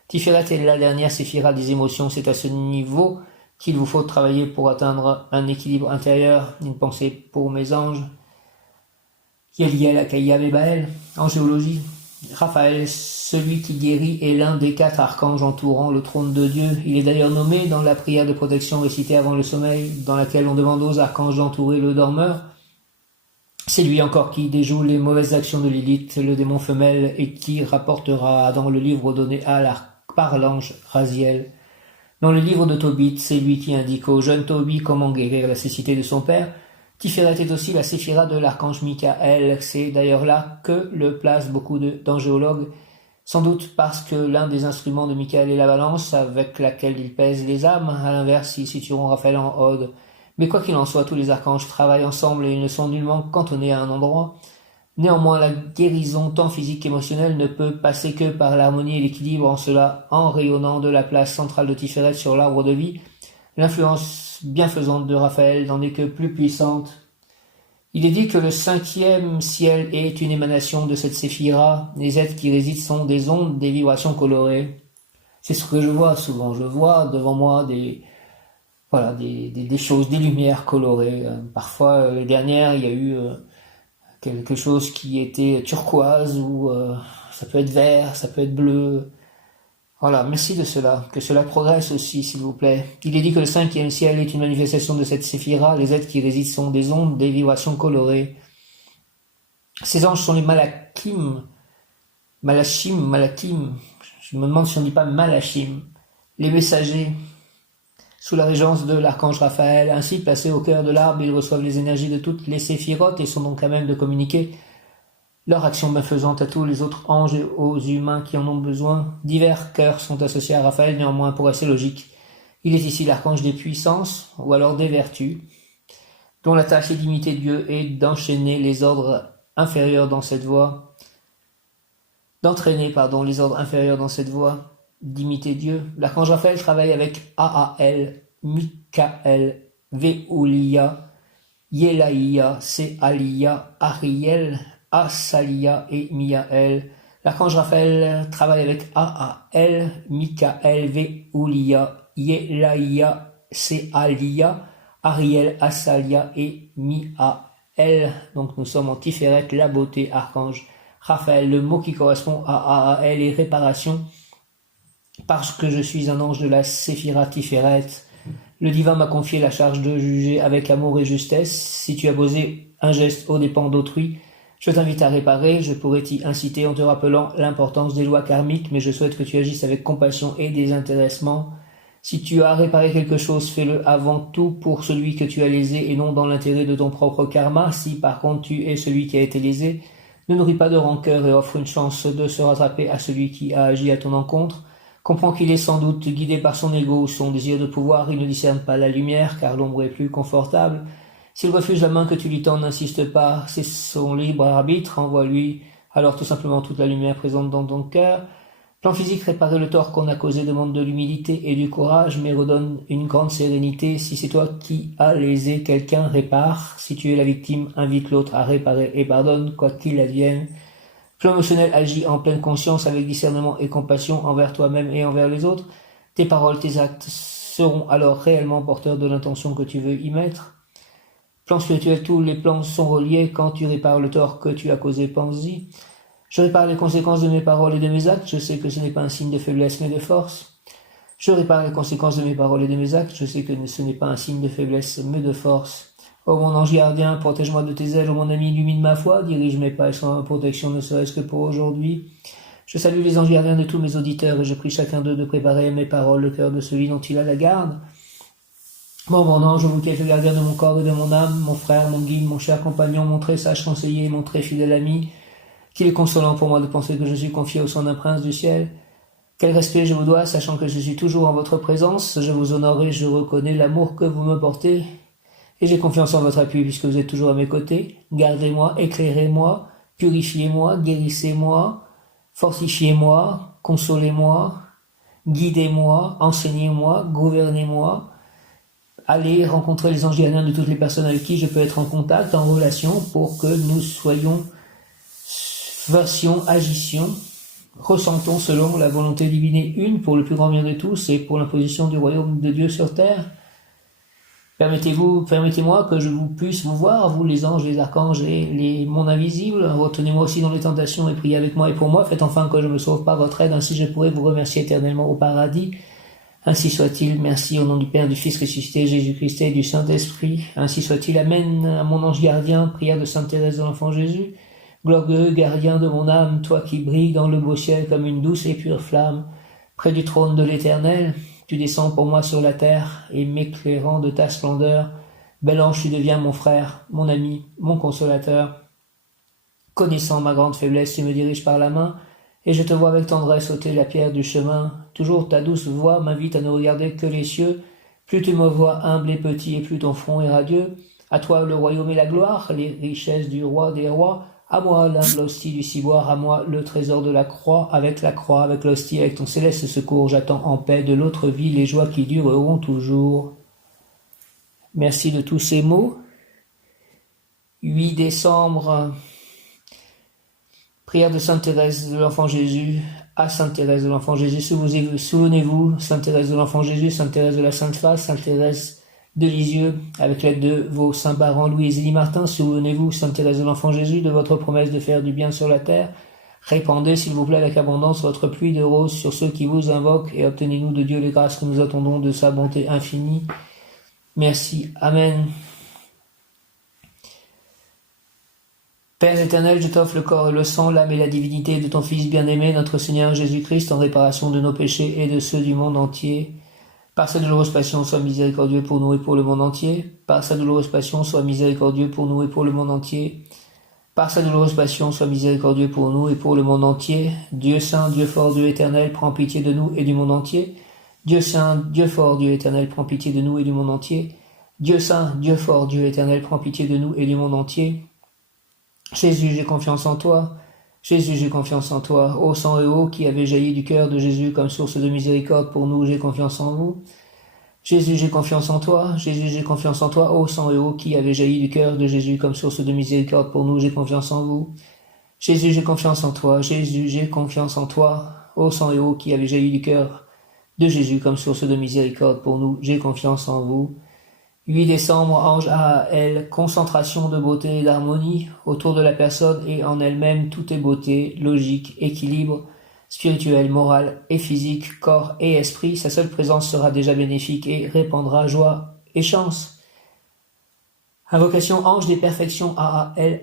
Tiferet est la dernière séphira des émotions, c'est à ce niveau qu'il vous faut travailler pour atteindre un équilibre intérieur, une pensée pour mes anges, qui est liée à la Kaya Baël, en géologie. Raphaël, celui qui guérit, est l'un des 4 archanges entourant le trône de Dieu. Il est d'ailleurs nommé dans la prière de protection récitée avant le sommeil, dans laquelle on demande aux archanges d'entourer le dormeur. C'est lui encore qui déjoue les mauvaises actions de Lilith, le démon femelle, et qui rapportera dans le livre donné par l'ange Raziel. Dans le livre de Tobit, c'est lui qui indique au jeune Tobit comment guérir la cécité de son père. Tiferet est aussi la séphira de l'archange Michael. C'est d'ailleurs là que le placent beaucoup d'angéologues, sans doute parce que l'un des instruments de Michael est la balance avec laquelle il pèse les âmes. À l'inverse, ils situeront Raphaël en Ode. Mais quoi qu'il en soit, tous les archanges travaillent ensemble et ils ne sont nullement cantonnés à un endroit. Néanmoins, la guérison tant physique qu'émotionnelle ne peut passer que par l'harmonie et l'équilibre, en cela, en rayonnant de la place centrale de Tiferet sur l'arbre de vie, l'influence bienfaisante de Raphaël n'en est que plus puissante. Il est dit que le 5e ciel est une émanation de cette séphira. Les êtres qui résident sont des ondes, des vibrations colorées. C'est ce que je vois souvent. Je vois devant moi des choses, des lumières colorées. Parfois, les dernières, il y a eu quelque chose qui était turquoise ou ça peut être vert, ça peut être bleu. Voilà, merci de cela, que cela progresse aussi, s'il vous plaît. Il est dit que le 5e ciel est une manifestation de cette séphira. Les êtres qui résident sont des ondes, des vibrations colorées. Ces anges sont les malakim, malakim. Je me demande si on ne dit pas malachim. Les messagers, sous la régence de l'archange Raphaël. Ainsi placés au cœur de l'arbre, ils reçoivent les énergies de toutes les séphirotes et sont donc à même de communiquer leur action bienfaisante à tous les autres anges et aux humains qui en ont besoin. Divers cœurs sont associés à Raphaël, néanmoins pour assez logique. Il est ici l'archange des puissances, ou alors des vertus, dont la tâche est d'imiter Dieu et d'enchaîner les ordres inférieurs dans cette voie, d'entraîner, les ordres inférieurs dans cette voie, d'imiter Dieu. L'archange Raphaël travaille avec Aael, Michael, Veulia, Yelaïa, Sealia, Ariel, Asalia et Miaël. L'archange Raphaël travaille avec Aael, Michael, Veulia, Yelaïa, Sealia, Ariel, Asalia et Miaël. Donc nous sommes en Tiferet, la beauté, archange Raphaël. Le mot qui correspond à Aael est réparation. Parce que je suis un ange de la séphira Tiferet, le divin m'a confié la charge de juger avec amour et justesse. Si tu as posé un geste aux dépens d'autrui, je t'invite à réparer. Je pourrais t'y inciter en te rappelant l'importance des lois karmiques, mais je souhaite que tu agisses avec compassion et désintéressement. Si tu as réparé quelque chose, fais-le avant tout pour celui que tu as lésé et non dans l'intérêt de ton propre karma. Si par contre tu es celui qui a été lésé, ne nourris pas de rancœur et offre une chance de se rattraper à celui qui a agi à ton encontre. Comprends qu'il est sans doute guidé par son ego ou son désir de pouvoir. Il ne discerne pas la lumière, car l'ombre est plus confortable. S'il refuse la main que tu lui tends, n'insiste pas, c'est son libre arbitre, envoie-lui alors tout simplement toute la lumière présente dans ton cœur. Plan physique, réparer le tort qu'on a causé demande de l'humilité et du courage, mais redonne une grande sérénité. Si c'est toi qui as lésé quelqu'un, répare. Si tu es la victime, invite l'autre à réparer et pardonne, quoi qu'il advienne. Plan émotionnel, agit en pleine conscience avec discernement et compassion envers toi-même et envers les autres. Tes paroles, tes actes seront alors réellement porteurs de l'intention que tu veux y mettre. Plan spirituel, tous les plans sont reliés. Quand tu répares le tort que tu as causé, pense-y. Je répare les conséquences de mes paroles et de mes actes. Je sais que ce n'est pas un signe de faiblesse mais de force. Je répare les conséquences de mes paroles et de mes actes. Je sais que ce n'est pas un signe de faiblesse mais de force. Ô mon ange gardien, protège-moi de tes ailes, ô mon ami, illumine ma foi, dirige mes pas et sois ma protection, ne serait-ce que pour aujourd'hui. Je salue les anges gardiens de tous mes auditeurs et je prie chacun d'eux de préparer mes paroles, le cœur de celui dont il a la garde. Bon, mon ange, vous qui êtes le gardien de mon corps et de mon âme, mon frère, mon guide, mon cher compagnon, mon très sage conseiller, mon très fidèle ami, qu'il est consolant pour moi de penser que je suis confié au sein d'un prince du ciel. Quel respect je vous dois, sachant que je suis toujours en votre présence, je vous honore et je reconnais l'amour que vous me portez. Et j'ai confiance en votre appui puisque vous êtes toujours à mes côtés. Gardez-moi, éclairez-moi, purifiez-moi, guérissez-moi, fortifiez-moi, consolez-moi, guidez-moi, enseignez-moi, gouvernez-moi. Allez rencontrer les anges gardiens de toutes les personnes avec qui je peux être en contact, en relation, pour que nous agissions, ressentons selon la volonté divine une pour le plus grand bien de tous et pour l'imposition du royaume de Dieu sur terre. Permettez-moi que je puisse vous voir, vous les anges, les archanges et les mondes invisibles. Retenez-moi aussi dans les tentations et priez avec moi et pour moi. Faites enfin que je me sauve par votre aide, ainsi je pourrai vous remercier éternellement au paradis. Ainsi soit-il. Merci au nom du Père, du Fils ressuscité, Jésus-Christ et du Saint-Esprit. Ainsi soit-il. Amen. À mon ange gardien, prière de Sainte Thérèse de l'Enfant Jésus. Glorieux gardien de mon âme, toi qui brilles dans le beau ciel comme une douce et pure flamme, près du trône de l'Éternel, tu descends pour moi sur la terre, et m'éclairant de ta splendeur, bel ange, tu deviens mon frère, mon ami, mon consolateur. Connaissant ma grande faiblesse, tu me diriges par la main, et je te vois avec tendresse ôter la pierre du chemin. Toujours ta douce voix m'invite à ne regarder que les cieux. Plus tu me vois humble et petit, et plus ton front est radieux. À toi le royaume et la gloire, les richesses du roi des rois. À moi l'humble hostie du ciboire, à moi le trésor de la croix, avec l'hostie, avec ton céleste secours, j'attends en paix de l'autre vie les joies qui dureront toujours. Merci de tous ces mots. 8 décembre, prière de Sainte Thérèse de l'Enfant Jésus, à Sainte Thérèse de l'Enfant Jésus. Souvenez-vous, Sainte Thérèse de l'Enfant Jésus, Sainte Thérèse de la Sainte Face, Sainte Thérèse de Lisieux, avec l'aide de vos saints parents Louis et Zélie Martin. Souvenez-vous, Sainte Thérèse de l'Enfant Jésus, de votre promesse de faire du bien sur la terre. Répandez, s'il vous plaît, avec abondance votre pluie de roses sur ceux qui vous invoquent, et obtenez-nous de Dieu les grâces que nous attendons de sa bonté infinie. Merci. Amen. Père éternel, je t'offre le corps et le sang, l'âme et la divinité de ton Fils bien-aimé, notre Seigneur Jésus-Christ, en réparation de nos péchés et de ceux du monde entier. Par sa douloureuse passion, sois miséricordieux pour nous et pour le monde entier. Par sa douloureuse passion, sois miséricordieux pour nous et pour le monde entier. Par sa douloureuse passion, sois miséricordieux pour nous et pour le monde entier. Dieu saint, Dieu fort, Dieu éternel, prends pitié de nous et du monde entier. Dieu saint, Dieu fort, Dieu éternel, prends pitié de nous et du monde entier. Dieu saint, Dieu fort, Dieu éternel, prends pitié de nous et du monde entier. Jésus, j'ai confiance en toi. Jésus, j'ai confiance en toi. Ô sang et eau qui avait jailli du cœur de Jésus comme source de miséricorde pour nous, j'ai confiance en vous. Jésus, j'ai confiance en toi. Jésus, j'ai confiance en toi. Ô sang et eau qui avait jailli du cœur de Jésus comme source de miséricorde pour nous, j'ai confiance en vous. Jésus, j'ai confiance en toi. Jésus, j'ai confiance en toi. Ô sang et eau qui avait jailli du cœur de Jésus comme source de miséricorde pour nous, j'ai confiance en vous. 8 décembre, ange AAL, concentration de beauté et d'harmonie autour de la personne et en elle-même, tout est beauté, logique, équilibre, spirituel, moral et physique, corps et esprit. Sa seule présence sera déjà bénéfique et répandra joie et chance. Invocation ange des perfections AAL,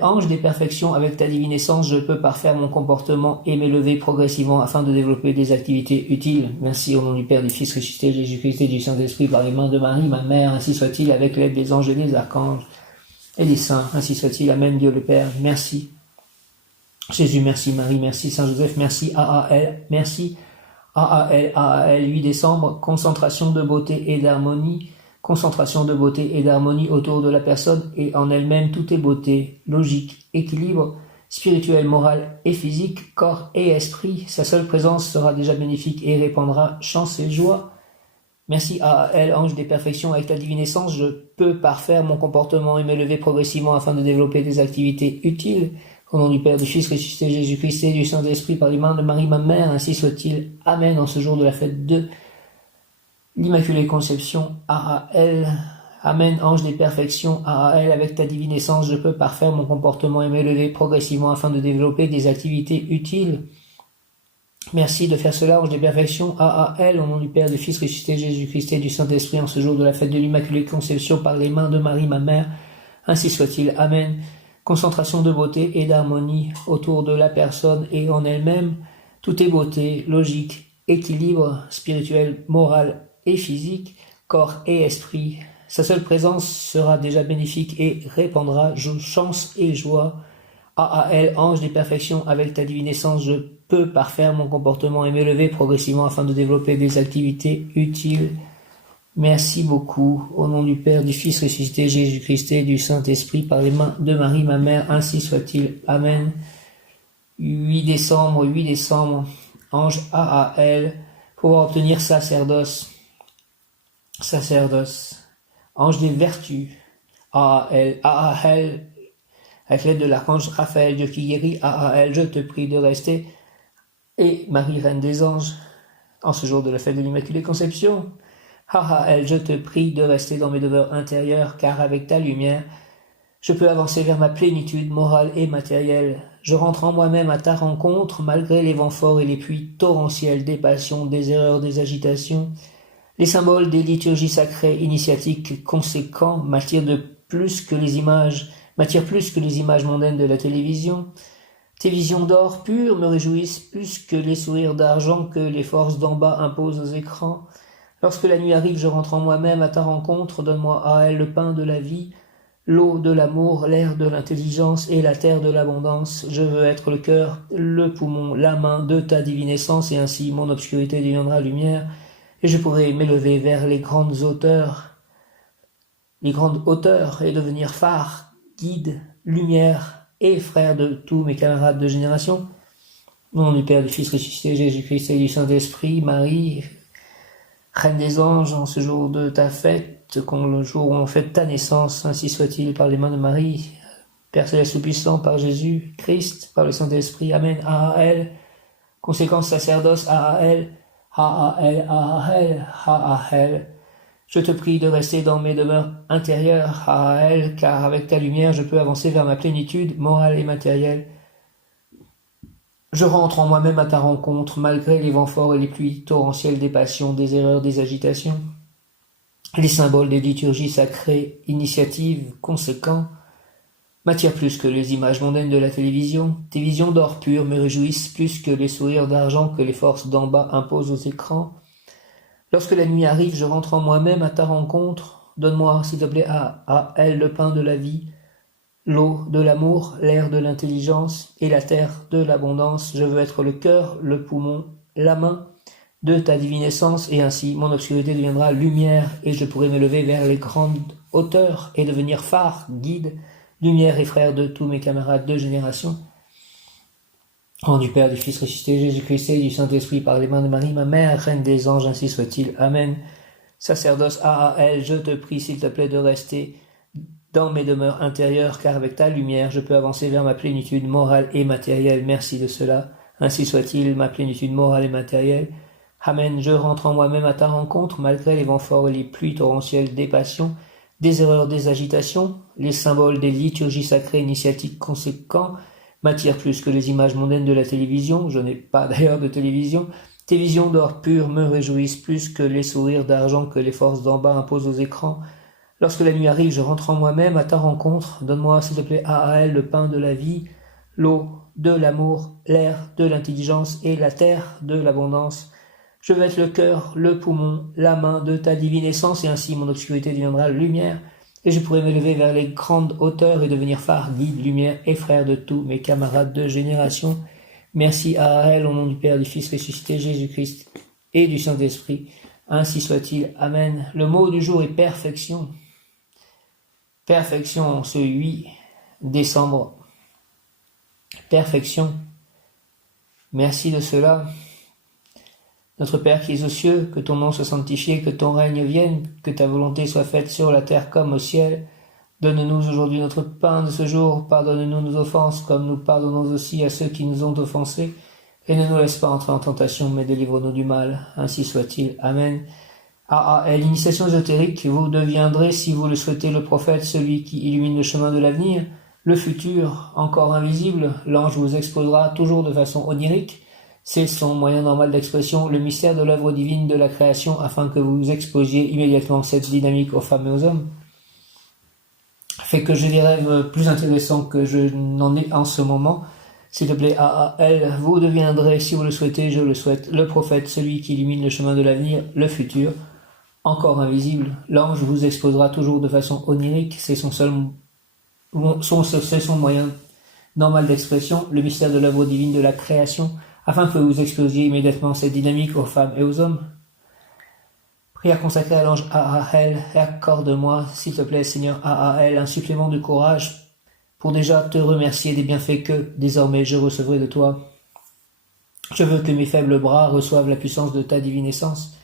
ange des perfections, avec ta divine essence, je peux parfaire mon comportement et m'élever progressivement afin de développer des activités utiles. Merci au nom du Père, du Fils ressuscité, Jésus-Christ et du Saint-Esprit, par les mains de Marie, ma mère, ainsi soit-il, avec l'aide des anges et des archanges et des saints, ainsi soit-il. Amen, Dieu le Père, merci. Jésus, merci. Marie, merci. Saint Joseph, merci. AAL, merci. AAL, 8 décembre, concentration de beauté et d'harmonie. Concentration de beauté et d'harmonie autour de la personne et en elle-même, tout est beauté, logique, équilibre, spirituel, moral et physique, corps et esprit. Sa seule présence sera déjà bénéfique et répandra chance et joie. Merci à elle, ange des perfections, avec ta divine essence, je peux parfaire mon comportement et m'élever progressivement afin de développer des activités utiles. Au nom du Père, du Fils ressuscité, Jésus-Christ et du Saint-Esprit, par les mains de Marie, ma mère, ainsi soit-il. Amen. En ce jour de la fête de l'Immaculée Conception, AAL, Amen, ange des perfections, AAL, avec ta divine essence, je peux parfaire mon comportement et m'élever progressivement afin de développer des activités utiles. Merci de faire cela, ange des perfections, AAL, au nom du Père, du Fils ressuscité, Jésus-Christ et du Saint-Esprit, en ce jour de la fête de l'Immaculée Conception, par les mains de Marie, ma mère, ainsi soit-il. Amen. Concentration de beauté et d'harmonie autour de la personne et en elle-même, tout est beauté, logique, équilibre, spirituel, moral et physique, corps et esprit. Sa seule présence sera déjà bénéfique et répandra chance et joie. AAL, ange des perfections, avec ta divine essence, je peux parfaire mon comportement et m'élever progressivement afin de développer des activités utiles. Merci beaucoup. Au nom du Père, du Fils ressuscité, Jésus-Christ et du Saint-Esprit, par les mains de Marie, ma mère, ainsi soit-il. Amen. 8 décembre, ange AAL, pouvoir obtenir sacerdoce, ange des vertus, AAL, avec l'aide de l'archange Raphaël, Dieu qui guérit, AAL, je te prie de rester, et Marie, reine des anges, en ce jour de la fête de l'Immaculée Conception, Hahael, je te prie de rester dans mes demeures intérieures, car avec ta lumière, je peux avancer vers ma plénitude morale et matérielle. Je rentre en moi-même à ta rencontre, malgré les vents forts et les pluies torrentielles des passions, des erreurs, des agitations. Les symboles des liturgies sacrées initiatiques conséquents m'attirent plus que les images mondaines de la télévision. Tes visions d'or pur me réjouissent plus que les sourires d'argent que les forces d'en bas imposent aux écrans. Lorsque la nuit arrive, je rentre en moi-même à ta rencontre, donne-moi à elle le pain de la vie, l'eau de l'amour, l'air de l'intelligence et la terre de l'abondance. Je veux être le cœur, le poumon, la main de ta divine essence, et ainsi mon obscurité deviendra lumière, et je pourrai m'élever vers les grandes hauteurs et devenir phare, guide, lumière et frère de tous mes camarades de génération. Au nom du Père, du Fils ressuscité, Jésus-Christ et du Saint-Esprit, Marie, Reine des anges, en ce jour de ta fête, le jour où on fête ta naissance, ainsi soit-il par les mains de Marie, Père céleste tout-puissant, par Jésus-Christ, par le Saint-Esprit, Amen, Ahael, conséquence sacerdoce, Ahael, Ahael, Ahael, Ahael. Je te prie de rester dans mes demeures intérieures, Ahael, car avec ta lumière, je peux avancer vers ma plénitude morale et matérielle. Je rentre en moi-même à ta rencontre, malgré les vents forts et les pluies torrentielles des passions, des erreurs, des agitations. Les symboles des liturgies sacrées, initiatives, conséquents, m'attirent plus que les images mondaines de la télévision. Tes visions d'or pur me réjouissent plus que les sourires d'argent que les forces d'en bas imposent aux écrans. Lorsque la nuit arrive, je rentre en moi-même à ta rencontre. Donne-moi, s'il te plaît, à elle le pain de la vie, l'eau de l'amour, l'air de l'intelligence et la terre de l'abondance. Je veux être le cœur, le poumon, la main de ta divine essence, et ainsi mon obscurité deviendra lumière, et je pourrai me lever vers les grandes hauteurs et devenir phare, guide, lumière et frère de tous mes camarades de génération. Au nom du Père, du Fils ressuscité, Jésus-Christ et du Saint-Esprit, par les mains de Marie, ma mère, Reine des anges, ainsi soit-il. Amen. Sacerdoce Ahael, je te prie, s'il te plaît, de rester dans mes demeures intérieures, car avec ta lumière, je peux avancer vers ma plénitude morale et matérielle. Merci de cela. Ainsi soit-il, ma plénitude morale et matérielle. Amen. Je rentre en moi-même à ta rencontre, malgré les vents forts et les pluies torrentielles des passions, des erreurs, des agitations. Les symboles des liturgies sacrées initiatiques conséquents m'attirent plus que les images mondaines de la télévision. Je n'ai pas d'ailleurs de télévision. Tes visions d'or pur me réjouissent plus que les sourires d'argent que les forces d'en bas imposent aux écrans. Lorsque la nuit arrive, je rentre en moi-même à ta rencontre. Donne-moi, s'il te plaît, Ahael, le pain de la vie, l'eau de l'amour, l'air de l'intelligence et la terre de l'abondance. Je veux être le cœur, le poumon, la main de ta divine essence, et ainsi mon obscurité deviendra lumière, et je pourrai m'élever vers les grandes hauteurs et devenir phare, guide, lumière et frère de tous mes camarades de génération. Merci Ahael, au nom du Père, du Fils ressuscité, Jésus-Christ et du Saint-Esprit. Ainsi soit-il. Amen. Le mot du jour est perfection. Perfection, ce 8 décembre. Perfection. Merci de cela. Notre Père qui es aux cieux, que ton nom soit sanctifié, que ton règne vienne, que ta volonté soit faite sur la terre comme au ciel. Donne-nous aujourd'hui notre pain de ce jour, pardonne-nous nos offenses, comme nous pardonnons aussi à ceux qui nous ont offensés, et ne nous laisse pas entrer en tentation, mais délivre-nous du mal. Ainsi soit-il. Amen. L'initiation ésotérique, vous deviendrez, si vous le souhaitez, le prophète, celui qui illumine le chemin de l'avenir, le futur, encore invisible. L'ange vous exposera toujours de façon onirique. C'est son moyen normal d'expression, le mystère de l'œuvre divine de la création, afin que vous exposiez immédiatement cette dynamique aux femmes et aux hommes. Fait que j'ai des rêves plus intéressants que je n'en ai en ce moment. S'il te plaît, Ahael, vous deviendrez, si vous le souhaitez, je le souhaite, le prophète, celui qui illumine le chemin de l'avenir, le futur, encore invisible. L'ange vous exposera toujours de façon onirique, c'est son moyen normal d'expression, le mystère de l'œuvre divine de la création, afin que vous exposiez immédiatement cette dynamique aux femmes et aux hommes. Prière consacrée à l'ange Ahael, et accorde-moi, s'il te plaît, Seigneur Ahael, un supplément de courage pour déjà te remercier des bienfaits que, désormais, je recevrai de toi. Je veux que mes faibles bras reçoivent la puissance de ta divine essence,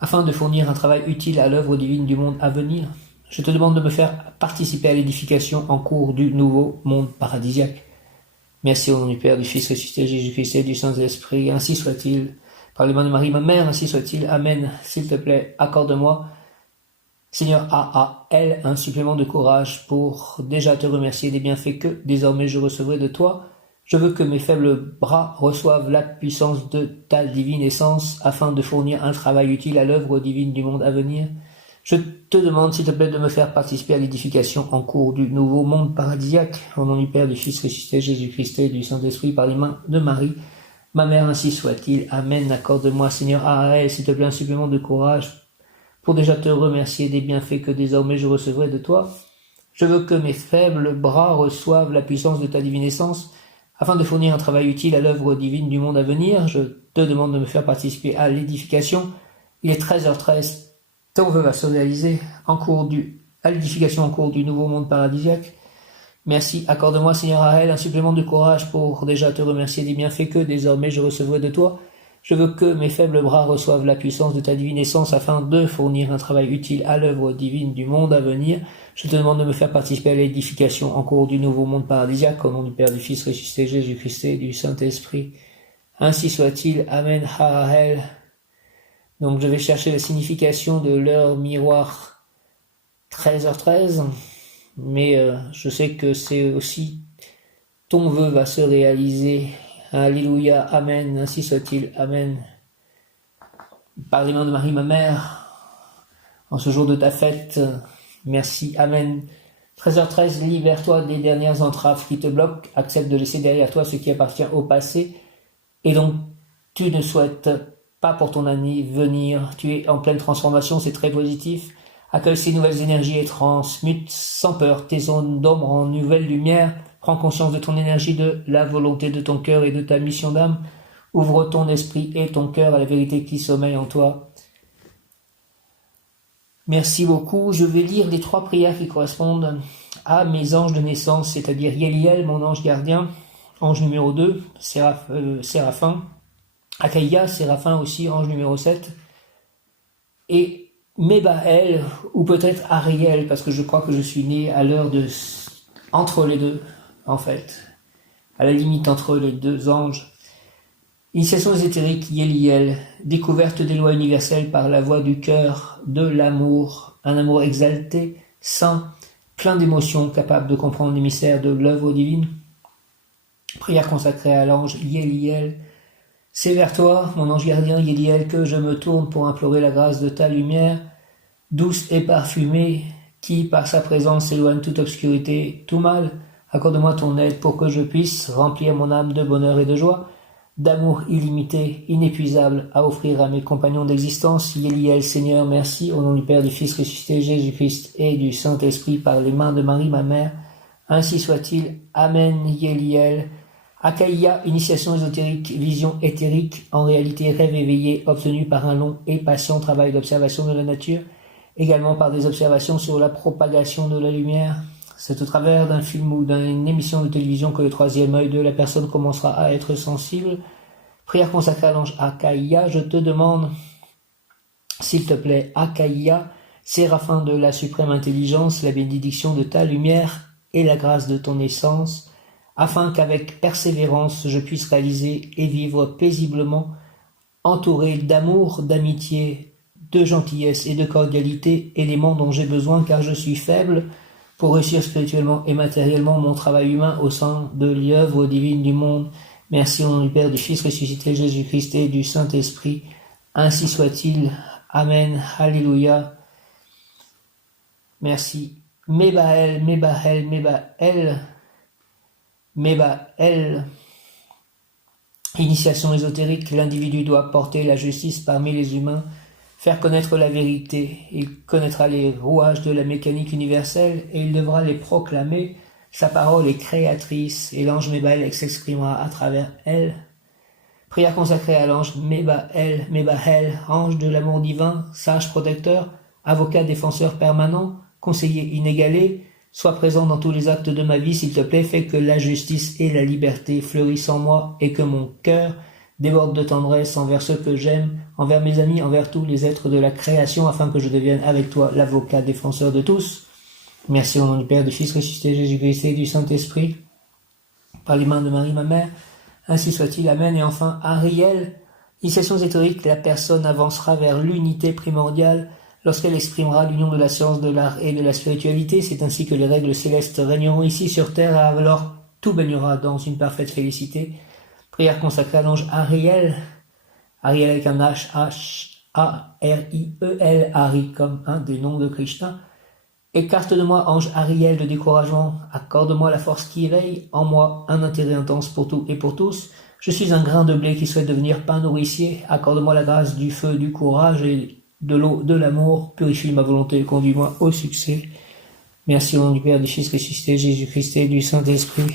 afin de fournir un travail utile à l'œuvre divine du monde à venir. Je te demande de me faire participer à l'édification en cours du nouveau monde paradisiaque. Merci au nom du Père, du Fils ressuscité, Jésus-Christ et du Saint-Esprit, ainsi soit-il. par les mains de Marie, ma mère, ainsi soit-il. Amen. S'il te plaît, accorde-moi, Seigneur, elle, un supplément de courage pour déjà te remercier des bienfaits que désormais je recevrai de toi. Je veux que mes faibles bras reçoivent la puissance de ta divine essence afin de fournir un travail utile à l'œuvre divine du monde à venir. Je te demande, s'il te plaît, de me faire participer à l'édification en cours du nouveau monde paradisiaque, au nom du Père, du Fils ressuscité, Jésus-Christ et du Saint-Esprit, par les mains de Marie. Ma mère, ainsi soit-il. Amen. Accorde-moi, Seigneur, elle, s'il te plaît, un supplément de courage pour déjà te remercier des bienfaits que désormais je recevrai de toi. Je veux que mes faibles bras reçoivent la puissance de ta divine essence, afin de fournir un travail utile à l'œuvre divine du monde à venir. Je te demande de me faire participer à l'édification. Il est 13h13. Ton vœu va se réaliser à l'édification en cours du nouveau monde paradisiaque. Merci, accorde-moi, Seigneur Rahel, un supplément de courage pour déjà te remercier des bienfaits que désormais je recevrai de toi. Je veux que mes faibles bras reçoivent la puissance de ta divine essence afin de fournir un travail utile à l'œuvre divine du monde à venir. Je te demande de me faire participer à l'édification en cours du nouveau monde paradisiaque, au nom du Père, du Fils ressuscité, Jésus-Christ et du Saint-Esprit. Ainsi soit-il. Amen. Ha'ahel. Donc je vais chercher la signification de l'heure miroir 13h13, mais je sais que c'est aussi ton vœu va se réaliser. Alléluia, Amen, ainsi soit-il, Amen. Par les mains de Marie, ma mère, en ce jour de ta fête, merci, Amen. 13h13, libère-toi des dernières entraves qui te bloquent, accepte de laisser derrière toi ce qui appartient au passé, et donc tu ne souhaites pas pour ton année venir, tu es en pleine transformation, c'est très positif. Accueille ces nouvelles énergies et transmute sans peur tes zones d'ombre en nouvelle lumière. Prends conscience de ton énergie, de la volonté de ton cœur et de ta mission d'âme. Ouvre ton esprit et ton cœur à la vérité qui sommeille en toi. Merci beaucoup. Je vais lire les 3 prières qui correspondent à mes anges de naissance, c'est-à-dire Yéliel, mon ange gardien, ange numéro 2, Séraphin, Akaïa, Séraphin aussi, ange numéro 7, et Mébaël, ou peut-être Ariel, parce que je crois que je suis né à l'heure entre les deux, en fait, à la limite entre les deux anges. Initiation ésotérique, Yéliel, découverte des lois universelles par la voix du cœur, de l'amour, un amour exalté, saint, plein d'émotions, capable de comprendre les mystères de l'œuvre divine. Prière consacrée à l'ange Yéliel. C'est vers toi, mon ange gardien Yéliel, que je me tourne pour implorer la grâce de ta lumière, douce et parfumée, qui, par sa présence, éloigne toute obscurité, tout mal. Accorde-moi ton aide pour que je puisse remplir mon âme de bonheur et de joie, d'amour illimité, inépuisable, à offrir à mes compagnons d'existence. Yéliel, Seigneur, merci, au nom du Père, du Fils ressuscité, Jésus-Christ et du Saint-Esprit, par les mains de Marie, ma mère. Ainsi soit-il. Amen, Yéliel. Akaïa, initiation ésotérique, vision éthérique, en réalité rêve éveillé, obtenu par un long et patient travail d'observation de la nature, également par des observations sur la propagation de la lumière. C'est au travers d'un film ou d'une émission de télévision que le 3e œil de la personne commencera à être sensible. Prière consacrée à l'ange Akaïa, je te demande, s'il te plaît, Akaïa, Séraphin de la suprême intelligence, la bénédiction de ta lumière et la grâce de ton essence, afin qu'avec persévérance je puisse réaliser et vivre paisiblement, entouré d'amour, d'amitié, de gentillesse et de cordialité, éléments dont j'ai besoin car je suis faible, pour réussir spirituellement et matériellement mon travail humain au sein de l'œuvre divine du monde. Merci au nom du Père, du Fils ressuscité, Jésus-Christ et du Saint-Esprit. Ainsi soit-il. Amen. Alléluia. Merci. Mébaël. Initiation ésotérique, l'individu doit porter la justice parmi les humains, faire connaître la vérité. Il connaîtra les rouages de la mécanique universelle et il devra les proclamer. Sa parole est créatrice et l'ange Mébaël s'exprimera à travers elle. Prière consacrée à l'ange Mébaël, ange de l'amour divin, sage protecteur, avocat défenseur permanent, conseiller inégalé, sois présent dans tous les actes de ma vie, s'il te plaît, fais que la justice et la liberté fleurissent en moi et que mon cœur déborde de tendresse envers ceux que j'aime, envers mes amis, envers tous les êtres de la création, afin que je devienne avec toi l'avocat défenseur de tous. Merci au nom du Père, du Fils ressuscité, Jésus-Christ et du Saint-Esprit, par les mains de Marie, ma mère, ainsi soit-il. Amen. Et enfin, Ariel, Initiation éthérique, la personne avancera vers l'unité primordiale lorsqu'elle exprimera l'union de la science, de l'art et de la spiritualité. C'est ainsi que les règles célestes régneront ici sur Terre, alors tout baignera dans une parfaite félicité. Prière consacrée à l'ange Ariel, Ariel avec un H, H-A-R-I-E-L, Ari comme un des noms de Krishna. Écarte de moi, ange Ariel, de découragement, accorde-moi la force qui éveille en moi un intérêt intense pour tout et pour tous. Je suis un grain de blé qui souhaite devenir pain nourricier, accorde-moi la grâce du feu, du courage et de l'eau, de l'amour, purifie ma volonté, conduis-moi au succès. Merci au nom du Père, du Fils ressuscité, Jésus-Christ et du Saint-Esprit.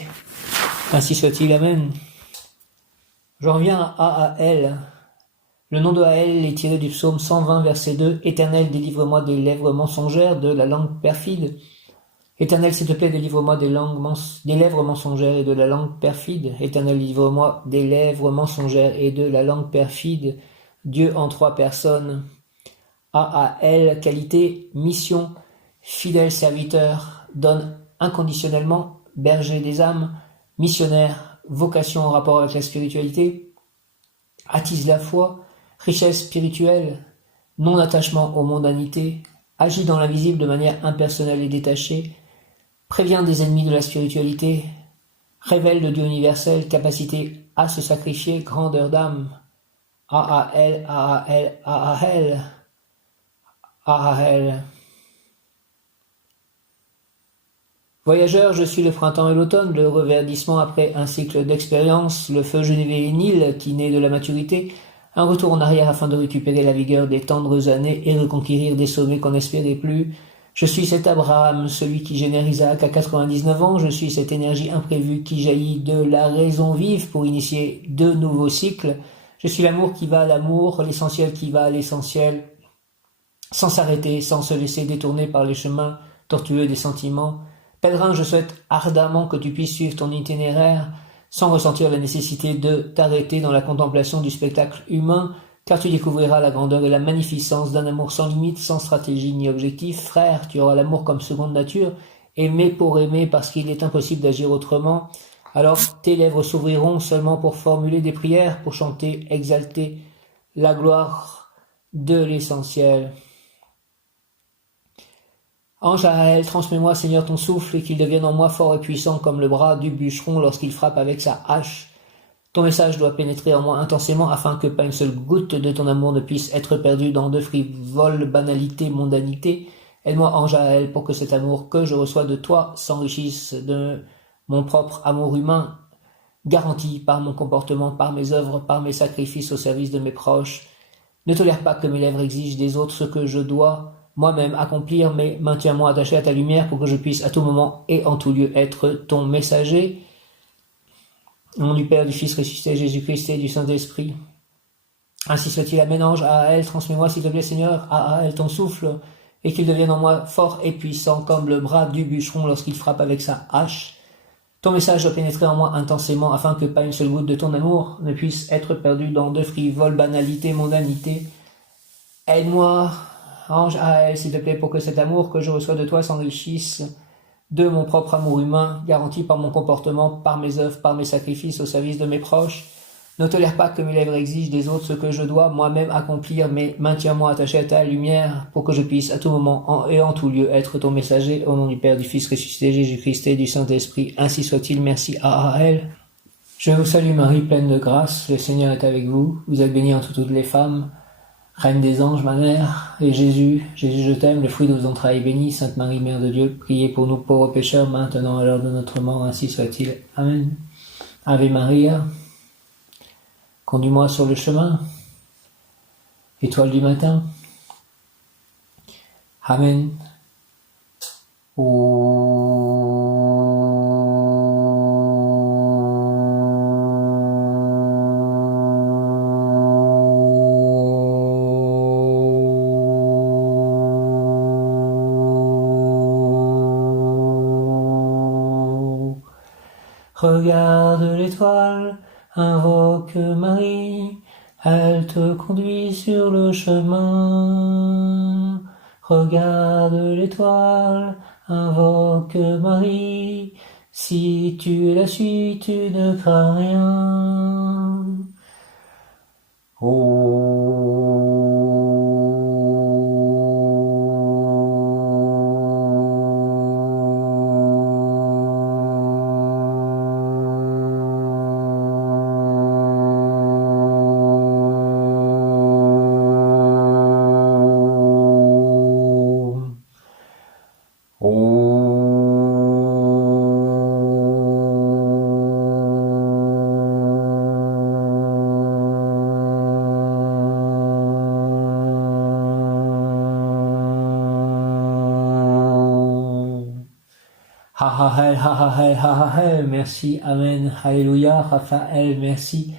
Ainsi soit-il, Amen. J'en reviens à Ael. Le nom de Ael est tiré du psaume 120, verset 2. Éternel, délivre-moi des lèvres mensongères, de la langue perfide. Éternel, s'il te plaît, délivre-moi des lèvres mensongères et de la langue perfide. Éternel, délivre-moi des lèvres mensongères et de la langue perfide. Dieu en trois personnes. Aal, qualité, mission, fidèle serviteur, donne inconditionnellement, berger des âmes, missionnaire, vocation en rapport avec la spiritualité, attise la foi, richesse spirituelle, non-attachement aux mondanités, agit dans l'invisible de manière impersonnelle et détachée, prévient des ennemis de la spiritualité, révèle le Dieu universel, capacité à se sacrifier, grandeur d'âme. Aal, Aal, Aal, Aal. Voyageur, je suis le printemps et l'automne, le reverdissement après un cycle d'expérience, le feu juvénile qui naît de la maturité, un retour en arrière afin de récupérer la vigueur des tendres années et reconquérir des sommets qu'on n'espérait plus. Je suis cet Abraham, celui qui génère Isaac à 99 ans, je suis cette énergie imprévue qui jaillit de la raison vive pour initier de nouveaux cycles. Je suis l'amour qui va à l'amour, l'essentiel qui va à l'essentiel, sans s'arrêter, sans se laisser détourner par les chemins tortueux des sentiments. Pèlerin, je souhaite ardemment que tu puisses suivre ton itinéraire sans ressentir la nécessité de t'arrêter dans la contemplation du spectacle humain, car tu découvriras la grandeur et la magnificence d'un amour sans limite, sans stratégie ni objectif. Frère, tu auras l'amour comme seconde nature, aimer pour aimer parce qu'il est impossible d'agir autrement. Alors tes lèvres s'ouvriront seulement pour formuler des prières, pour chanter, exalter la gloire de l'essentiel. Ange Ael, transmets-moi, Seigneur, ton souffle, et qu'il devienne en moi fort et puissant comme le bras du bûcheron lorsqu'il frappe avec sa hache. Ton message doit pénétrer en moi intensément afin que pas une seule goutte de ton amour ne puisse être perdue dans de frivoles banalités, mondanités. Aide-moi, Ange Ael, pour que cet amour que je reçois de toi s'enrichisse de mon propre amour humain, garanti par mon comportement, par mes œuvres, par mes sacrifices au service de mes proches. Ne tolère pas que mes lèvres exigent des autres ce que je dois moi-même accomplir, mais maintiens-moi attaché à ta lumière pour que je puisse à tout moment et en tout lieu être ton messager. Au nom du Père, du Fils ressuscité, Jésus-Christ et du Saint-Esprit. Ainsi soit-il, Amen. Ange Ael, transmets-moi s'il te plaît, Seigneur, Ael, ton souffle, et qu'il devienne en moi fort et puissant comme le bras du bûcheron lorsqu'il frappe avec sa hache. Ton message doit pénétrer en moi intensément afin que pas une seule goutte de ton amour ne puisse être perdue dans de frivoles banalités, mondanités. Aide-moi, Ange Ael, s'il te plaît, pour que cet amour que je reçois de toi s'enrichisse de mon propre amour humain, garanti par mon comportement, par mes œuvres, par mes sacrifices au service de mes proches. Ne tolère pas que mes lèvres exigent des autres ce que je dois moi-même accomplir, mais maintiens-moi attaché à ta lumière pour que je puisse à tout moment et en tout lieu être ton messager. Au nom du Père, du Fils ressuscité, Jésus-Christ et du Saint-Esprit, ainsi soit-il. Merci Ael. Je vous salue Marie, pleine de grâce, le Seigneur est avec vous. Vous êtes bénie entre toutes les femmes. Reine des anges, ma mère, et Jésus, je t'aime, le fruit de vos entrailles béni, Sainte Marie, Mère de Dieu, priez pour nous pauvres pécheurs, maintenant à l'heure de notre mort, ainsi soit-il. Amen. Ave Maria, conduis-moi sur le chemin, étoile du matin. Amen. Regarde l'étoile, invoque Marie, elle te conduit sur le chemin. Regarde l'étoile, invoque Marie, si tu la suis, tu ne crains rien. Ha ha ha, merci, amen, alléluia, Raphaël, merci,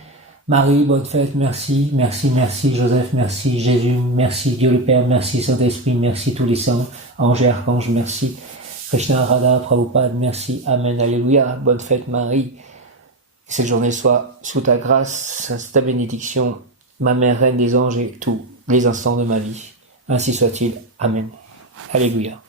Marie, bonne fête, merci, merci, merci, Joseph, merci, Jésus, merci, Dieu le Père, merci, Saint-Esprit, merci, tous les saints, anges et archanges, merci, Krishna, Radha, Prabhupada, merci, amen, alléluia, bonne fête, Marie, que cette journée soit sous ta grâce, ta bénédiction, ma mère, reine des anges et tous les instants de ma vie, ainsi soit-il, amen, alléluia.